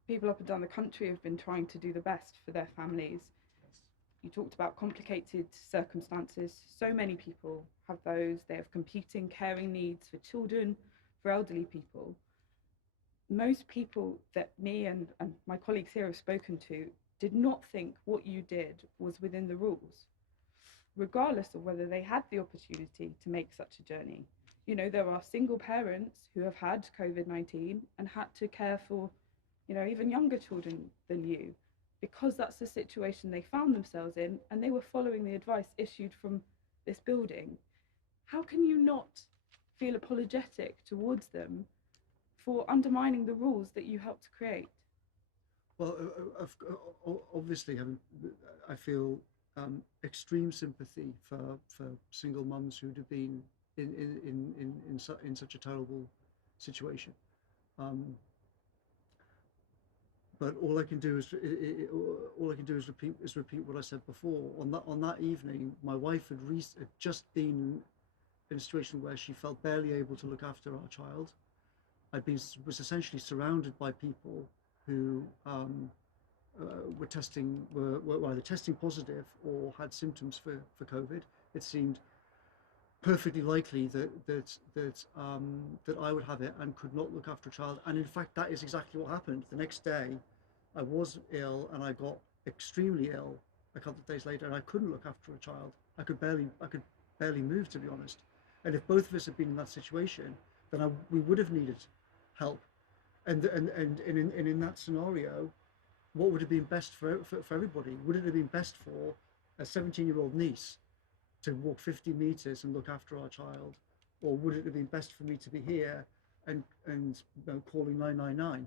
people up and down the country have been trying to do the best for their families. You talked about complicated circumstances. So many people have those. They have competing caring needs for children, for elderly people. Most people that me and my colleagues here have spoken to did not think what you did was within the rules, regardless of whether they had the opportunity to make such a journey. You know, there are single parents who have had COVID-19 and had to care for, you know, even younger children than you. because that's the situation they found themselves in, and they were following the advice issued from this building. How can you not feel apologetic towards them for undermining the rules that you helped to create? Well, obviously, I feel extreme sympathy for single mums who'd have been in such a terrible situation. But all I can do is repeat what I said before. On that evening, my wife had just been in a situation where she felt barely able to look after our child. Was essentially surrounded by people who were either testing positive or had symptoms for COVID. It seemed perfectly likely that I would have it and could not look after a child. And in fact, that is exactly what happened. The next day, I was ill and I got extremely ill a couple of days later, and I couldn't look after a child. I could barely move, to be honest. And if both of us had been in that situation, then we would have needed help. And in that scenario, what would have been best for everybody? Would it have been best for a 17-year-old niece to walk 50 meters and look after our child, or would it have been best for me to be here and calling 999?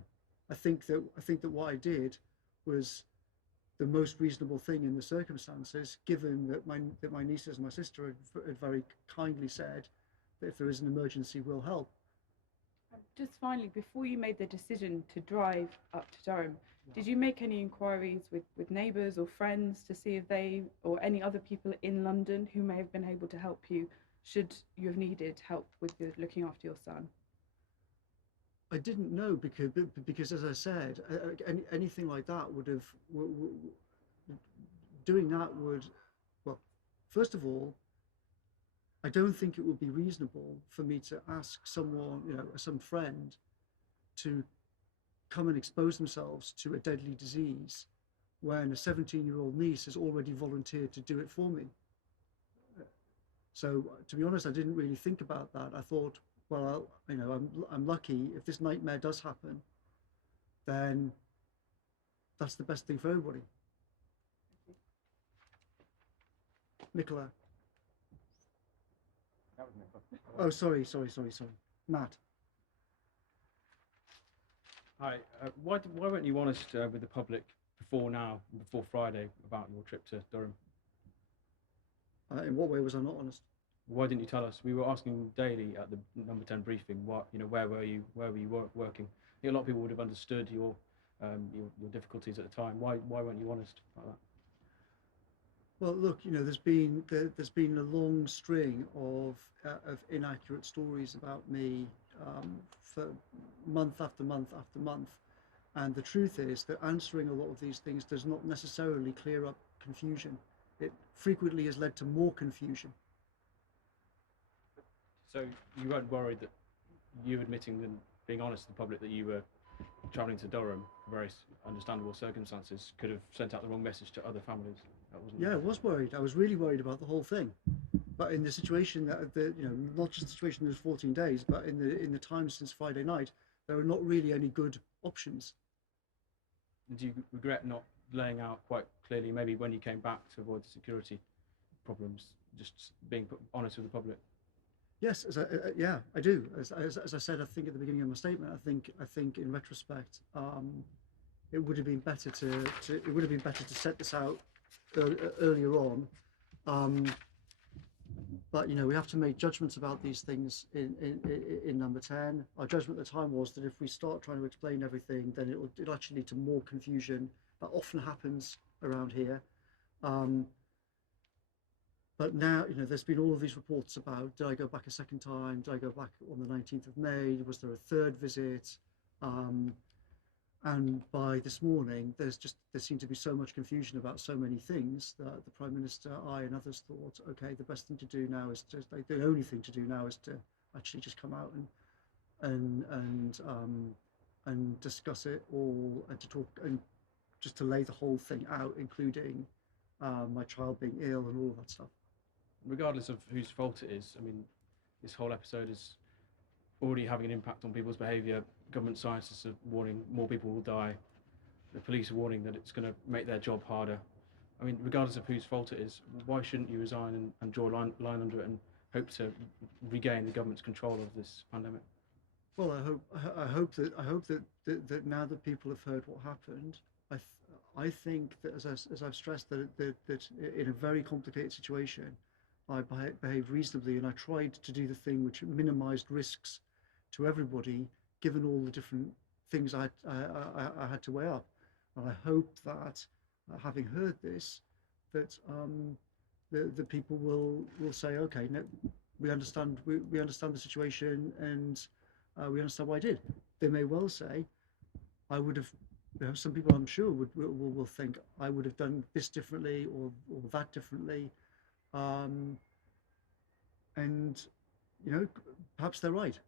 I think that what I did was the most reasonable thing in the circumstances, given that my nieces and my sister had very kindly said that if there is an emergency, we'll help. Just finally, before you made the decision to drive up to Durham, did you make any inquiries with neighbours or friends to see if they or any other people in London who may have been able to help you should you have needed help with looking after your son? I didn't know because as I said, anything like that would have, doing that would, well, first of all, I don't think it would be reasonable for me to ask someone, some friend, to come and expose themselves to a deadly disease when a 17-year-old niece has already volunteered to do it for me. So, to be honest, I didn't really think about that. I thought, well, I'm lucky. If this nightmare does happen, then that's the best thing for everybody. Nicola. That was Nicola. Oh, sorry. Matt. Hi. Why weren't you honest with the public before Friday, about your trip to Durham? In what way was I not honest? Why didn't you tell us? We were asking daily at the number 10 briefing. Where were you working? I think a lot of people would have understood your difficulties at the time. Why weren't you honest about that? Well, look, there's been a long string of inaccurate stories about me for month after month after month, and the truth is that answering a lot of these things does not necessarily clear up confusion. It frequently has led to more confusion. So you weren't worried that you admitting and being honest to the public that you were travelling to Durham for very understandable circumstances could have sent out the wrong message to other families? I was worried. I was really worried about the whole thing. But in the situation not just the situation in those 14 days, but in the time since Friday night, there are not really any good options. Do you regret not laying out quite clearly, maybe when you came back, to avoid the security problems, just being honest with the public? Yes, I do. As I said, I think at the beginning of my statement, I think in retrospect, it would have been better to set this out earlier on. But we have to make judgments about these things in number 10. Our judgment at the time was that if we start trying to explain everything, then it'll actually lead to more confusion. That often happens around here. But now, there's been all of these reports about, did I go back a second time? Did I go back on the 19th of May? Was there a third visit? And by this morning, there seemed to be so much confusion about so many things that the Prime Minister, I and others thought, okay, the best thing to do now is the only thing to do now is to actually just come out and discuss it all, and to talk, and just to lay the whole thing out, including my child being ill and all of that stuff. Regardless of whose fault it is, I mean, this whole episode is already having an impact on people's behaviour. Government scientists are warning more people will die. the police are warning that it's going to make their job harder. I mean, regardless of whose fault it is, why shouldn't you resign and draw a line under it and hope to regain the government's control of this pandemic? Well, I hope that now that people have heard what happened, I think that as I've stressed that in a very complicated situation, I behaved reasonably, and I tried to do the thing which minimised risks to everybody, given all the different things I had to weigh up. And I hope that, having heard this, that the people will say, okay, no, we understand the situation, and we understand what I did. They may well say, I would have. Some people, I'm sure, will think I would have done this differently or that differently, and perhaps they're right.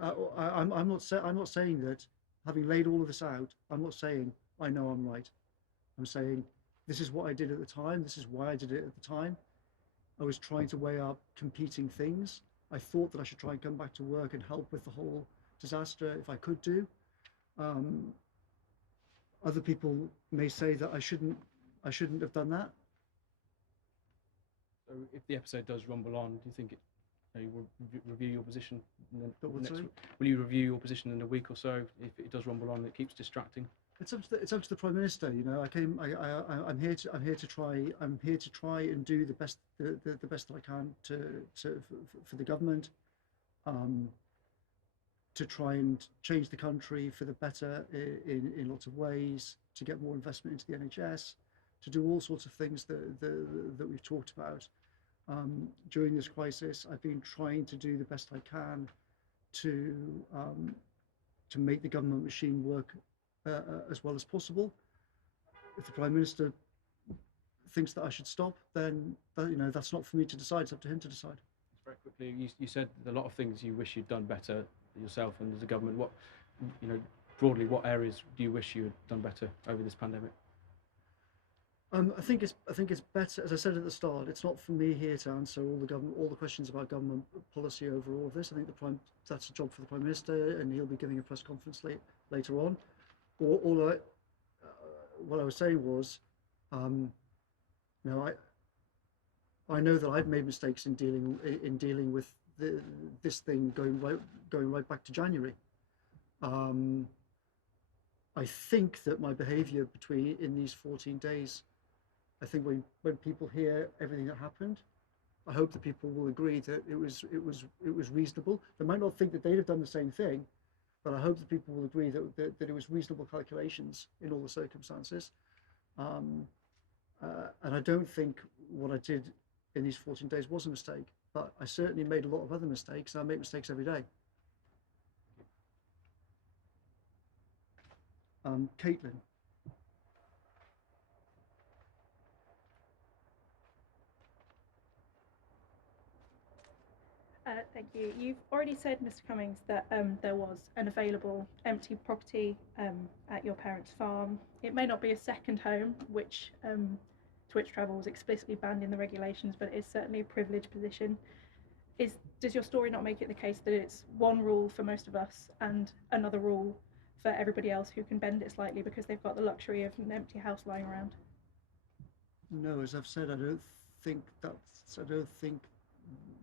I'm not saying that, having laid all of this out, I'm not saying I know I'm right. I'm saying this is what I did at the time. This is why I did it at the time. I was trying to weigh up competing things. I thought that I should try and come back to work and help with the whole disaster if I could do. Other people may say that I shouldn't have done that. So if the episode does rumble on, do you think you will review your position will you review your position in a week or so if it does rumble on, it keeps distracting? It's up to the Prime Minister. I'm here to try and do the best that I can for the government, to try and change the country for the better in lots of ways, to get more investment into the NHS, to do all sorts of things that we've talked about. During this crisis, I've been trying to do the best I can to make the government machine work as well as possible. If the Prime Minister thinks that I should stop, then that's not for me to decide. It's up to him to decide. Very quickly, you said a lot of things you wish you'd done better yourself and as a government. What, broadly, what areas do you wish you had done better over this pandemic? I think it's better, as I said at the start. It's not for me here to answer all the questions about government policy over all of this. I think that's a job for the Prime Minister, and he'll be giving a press conference later on. What I was saying was, I know that I've made mistakes in dealing with this thing going right back to January. I think that my behaviour in these 14 days, I think when people hear everything that happened, I hope that people will agree that it was reasonable. They might not think that they'd have done the same thing, but I hope that people will agree that it was reasonable calculations in all the circumstances. And I don't think what I did in these 14 days was a mistake, but I certainly made a lot of other mistakes, and I make mistakes every day. Caitlin. Thank you. You've already said, Mr. Cummings, that there was an available empty property at your parents' farm. It may not be a second home, which to which travel was explicitly banned in the regulations, but it's certainly a privileged position. Does your story not make it the case that it's one rule for most of us and another rule for everybody else who can bend it slightly because they've got the luxury of an empty house lying around? No, as I've said, I don't think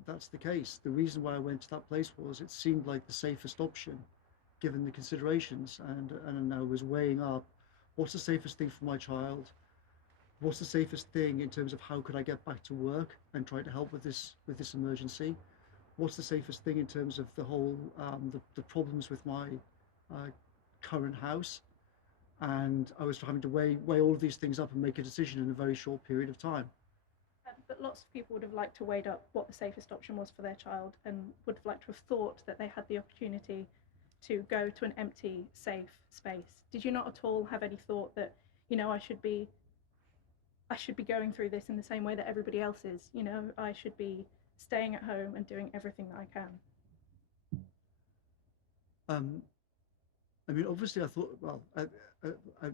that's the case. The reason why I went to that place was it seemed like the safest option, given the considerations, and I was weighing up what's the safest thing for my child, what's the safest thing in terms of how could I get back to work and try to help with this emergency, what's the safest thing in terms of the whole the problems with my current house, and I was having to weigh all of these things up and make a decision in a very short period of time. But lots of people would have liked to weigh up what the safest option was for their child and would have liked to have thought that they had the opportunity to go to an empty, safe space. Did you not at all have any thought that, I should be going through this in the same way that everybody else is? I should be staying at home and doing everything that I can. I mean, obviously, I thought. Well,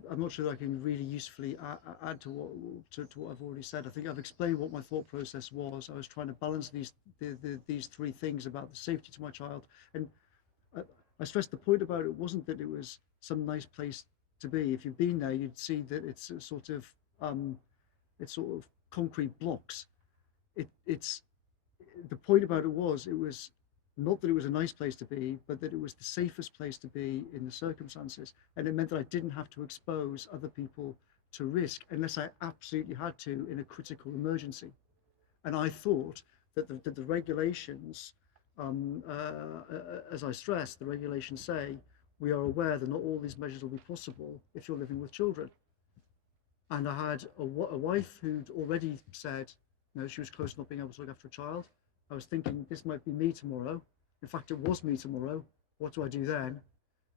I'm not sure that I can really usefully add to what I've already said. I think I've explained what my thought process was. I was trying to balance these three things about the safety to my child, and I stressed the point about it wasn't that it was some nice place to be. If you've been there, you'd see that it's sort of concrete blocks. It's the point about it was not that it was a nice place to be, but that it was the safest place to be in the circumstances, and it meant that I didn't have to expose other people to risk unless I absolutely had to in a critical emergency. And I thought that the regulations, as I stressed, the regulations say we are aware that not all these measures will be possible if you're living with children. And I had a wife who'd already said, she was close to not being able to look after a child. I was thinking, this might be me tomorrow. In fact, it was me tomorrow. What do I do then?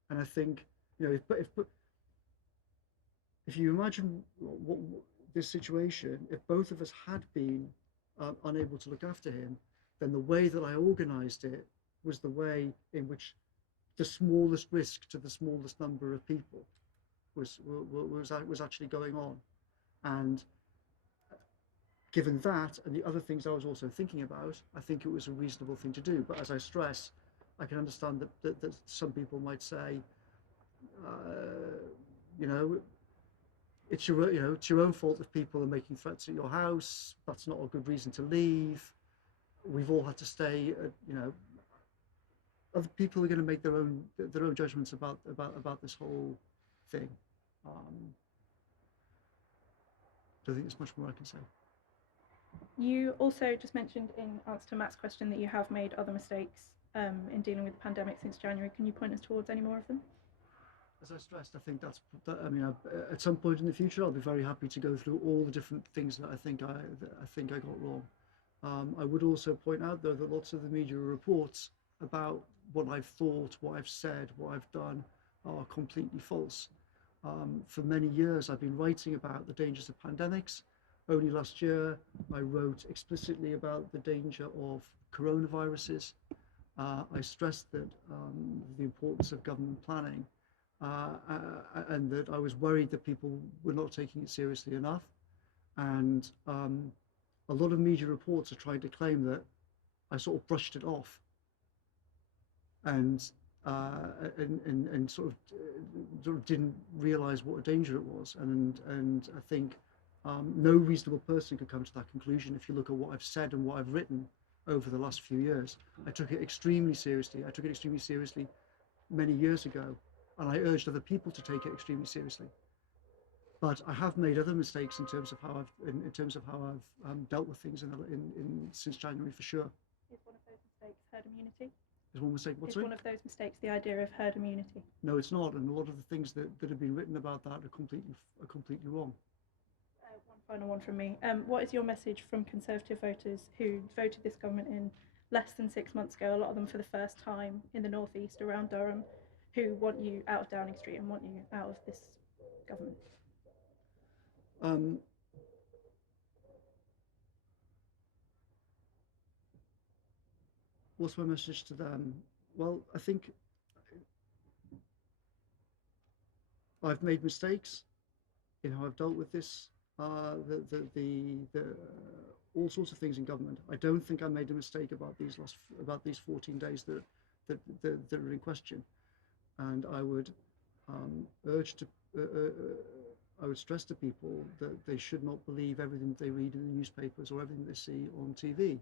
And I think, if you imagine this situation, if both of us had been unable to look after him, then the way that I organised it was the way in which the smallest risk to the smallest number of people was actually going on. And given that and the other things I was also thinking about, I think it was a reasonable thing to do. But as I stress, I can understand that some people might say, it's your own fault if people are making threats at your house. That's not a good reason to leave. We've all had to stay. Other people are going to make their own judgments about this whole thing. I don't think there's much more I can say. You also just mentioned in answer to Matt's question that you have made other mistakes in dealing with the pandemic since January. Can you point us towards any more of them? As I stressed, I think at some point in the future, I'll be very happy to go through all the different things that I think I got wrong. I would also point out, though, that lots of the media reports about what I've thought, what I've said, what I've done are completely false. For many years, I've been writing about the dangers of pandemics. Only last year, I wrote explicitly about the danger of coronaviruses. I stressed that the importance of government planning, and that I was worried that people were not taking it seriously enough. And a lot of media reports are trying to claim that I sort of brushed it off and sort of didn't realize what a danger it was. And I think no reasonable person could come to that conclusion if you look at what I've said and what I've written over the last few years. I took it extremely seriously. I took it extremely seriously many years ago, and I urged other people to take it extremely seriously. But I have made other mistakes in terms of how I've dealt with things since January, for sure. Is one of those mistakes herd immunity? Is one mistake what? Is one of those mistakes the idea of herd immunity? No, it's not, and a lot of the things that have been written about that are completely wrong. One final one from me. What is your message from Conservative voters who voted this government in less than 6 months ago, a lot of them for the first time in the northeast around Durham, who want you out of Downing Street and want you out of this government? What's my message to them? Well, I think I've made mistakes in how I've dealt with this, all sorts of things in government. I don't think I made a mistake about these 14 days that are in question, and I would I would stress to people that they should not believe everything they read in the newspapers or everything they see on TV,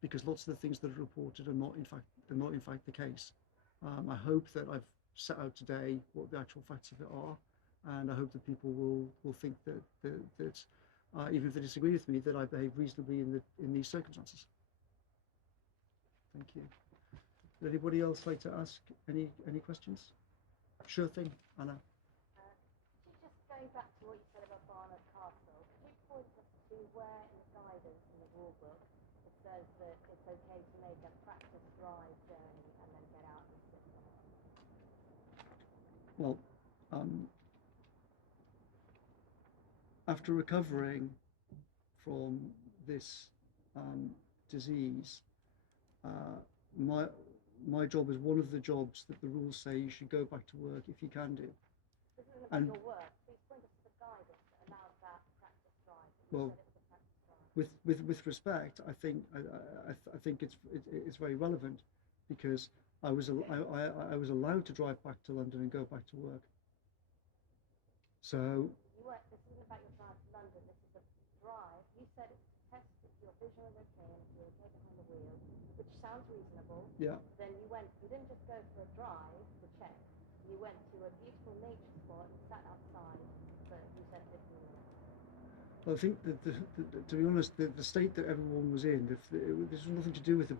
because lots of the things that are reported are not in fact the case. I hope that I've set out today what the actual facts of it are, and I hope that people will think that even if they disagree with me, that I behave reasonably in these circumstances. Thank you. Would anybody else like to ask any questions? Sure thing, Anna. Just going back to what you said about Barnard Castle, could you point us to where in the guidance in the rule book it says that it's okay to make a practice drive journey and then get out and sit somewhere? Well, after recovering from this disease, my job is one of the jobs that the rules say you should go back to work if you can do. This isn't about your work. Please point us to the guidance that allows that practice drive. Well, with respect, I think it's very relevant, because I was allowed to drive back to London and go back to work. So This isn't about your drive to London. This is a drive. You said it's to test if your vision was okay and if you're okay behind the wheel, which sounds reasonable. yeah. Then you didn't just go for a drive to check. You went to a beautiful nature spot and sat outside for, you said, 15 minutes. Well, I think that, to be honest, the state that everyone was in, this was nothing to do with a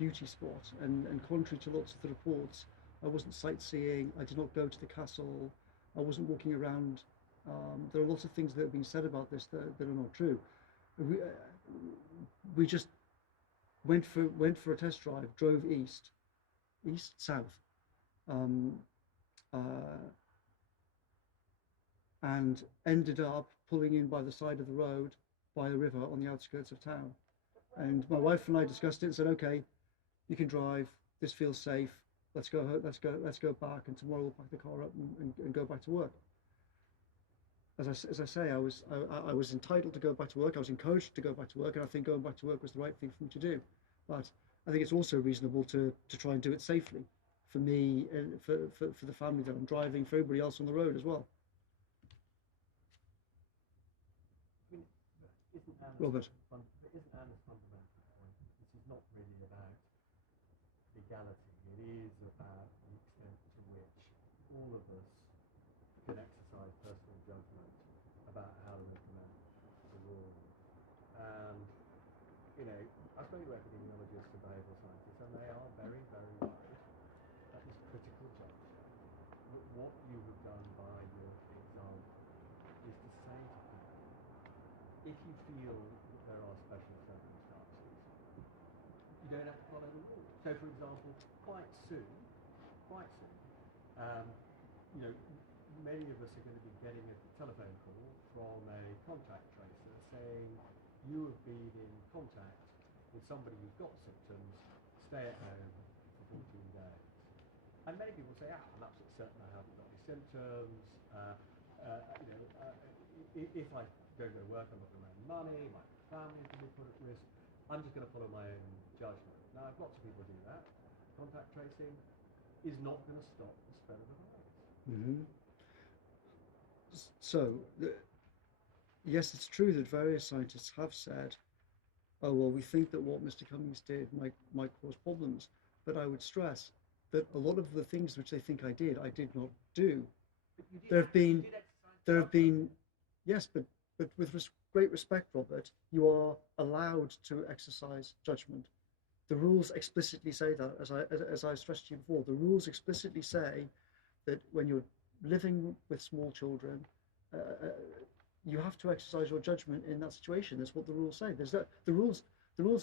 beauty spot. And contrary to lots of the reports, I wasn't sightseeing. I did not go to the castle. I wasn't walking around. There are lots of things that have been said about this that are not true. We just went for a test drive, drove south, and ended up pulling in by the side of the road by a river on the outskirts of town. And my wife and I discussed it and said, okay, you can drive, this feels safe, let's go back, and tomorrow we'll pack the car up and go back to work. As I say, I was entitled to go back to work, I was encouraged to go back to work, and I think going back to work was the right thing for me to do. But I think it's also reasonable to try and do it safely, for me, and for the family that I'm driving, for everybody else on the road as well. Robert. Isn't Anna's fundamental point? This is not really about legality. It is about the extent to which all of us can exercise personal judgment about how to implement the rules. And, I suppose we're epidemiologists and behavioural scientists, and they are very, very worried at this critical juncture. What you have done by your example is to say to people, if you feel that there are special circumstances, you don't have to follow the rules. So, for example, quite soon, many of us are going to be getting a telephone call from a contact tracer saying you have been in contact with somebody who's got symptoms, stay at home for 14 days. And many people say, I'm absolutely certain I haven't got any symptoms. If I don't go to work, I'm not going to make money, my family is going to be put at risk. I'm just going to follow my own judgment. Now, lots of people do that. Contact tracing is not going to stop the spread of the virus. Mm-hmm. So, yes, it's true that various scientists have said, oh, well, we think that what Mr. Cummings did might cause problems. But I would stress that a lot of the things which they think I did not do. There have been, yes, but with great respect, Robert, you are allowed to exercise judgment. The rules explicitly say that, as I stressed to you before, the rules explicitly say that when you're living with small children, you have to exercise your judgment in that situation. That's what the rules say. The rules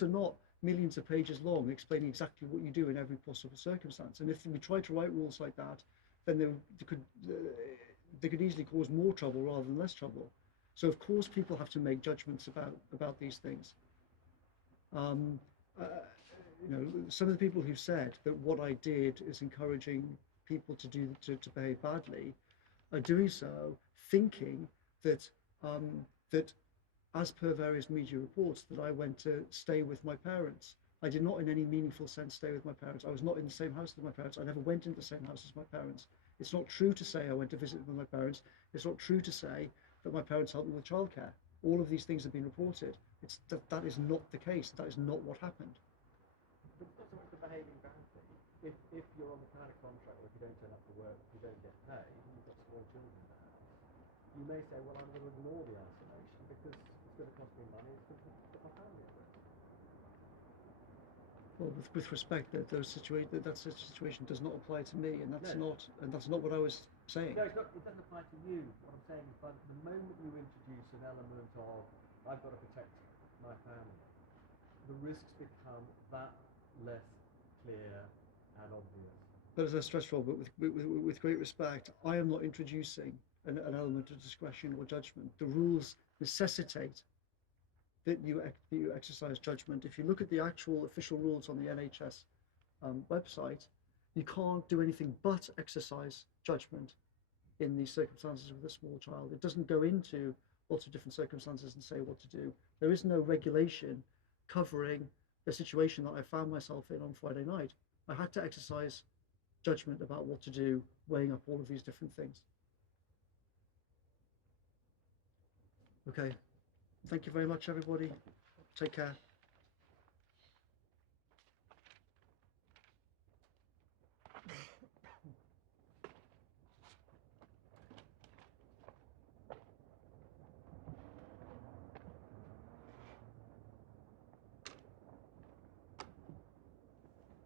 are not millions of pages long explaining exactly what you do in every possible circumstance. And if we try to write rules like that, then they could easily cause more trouble rather than less trouble. So of course people have to make judgments about these things. Some of the people who said that what I did is encouraging people to behave badly are doing so thinking that that as per various media reports that I went to stay with my parents. I did not in any meaningful sense stay with my parents. I was not in the same house as my parents. I never went into the same house as my parents. It's not true to say I went to visit with my parents. It's not true to say that my parents helped me with childcare. All of these things have been reported. That is not the case. That is not what happened. But it's not so much the behaving badly. If you're on the kind of contract where if you don't turn up to work, you don't get paid, and you've got small children in the house, you may say, well, I'm going to ignore the isolation because it's going to cost me money, it's going to put my family at risk. Well, with respect, that situation does not apply to me, and that's not what I was saying. No, it doesn't apply to you. What I'm saying is, by the moment you introduce an element of I've got to protect my family, the risks become that less clear and obvious. But as I stressed, Robert, with great respect, I am not introducing an element of discretion or judgment. The rules necessitate that you exercise judgment. If you look at the actual official rules on the NHS website, you can't do anything but exercise judgment in these circumstances with a small child. It doesn't go into lots of different circumstances and say what to do. There is no regulation covering the situation that I found myself in on Friday night. I had to exercise judgment about what to do, weighing up all of these different things. Okay. Thank you very much, everybody. Take care.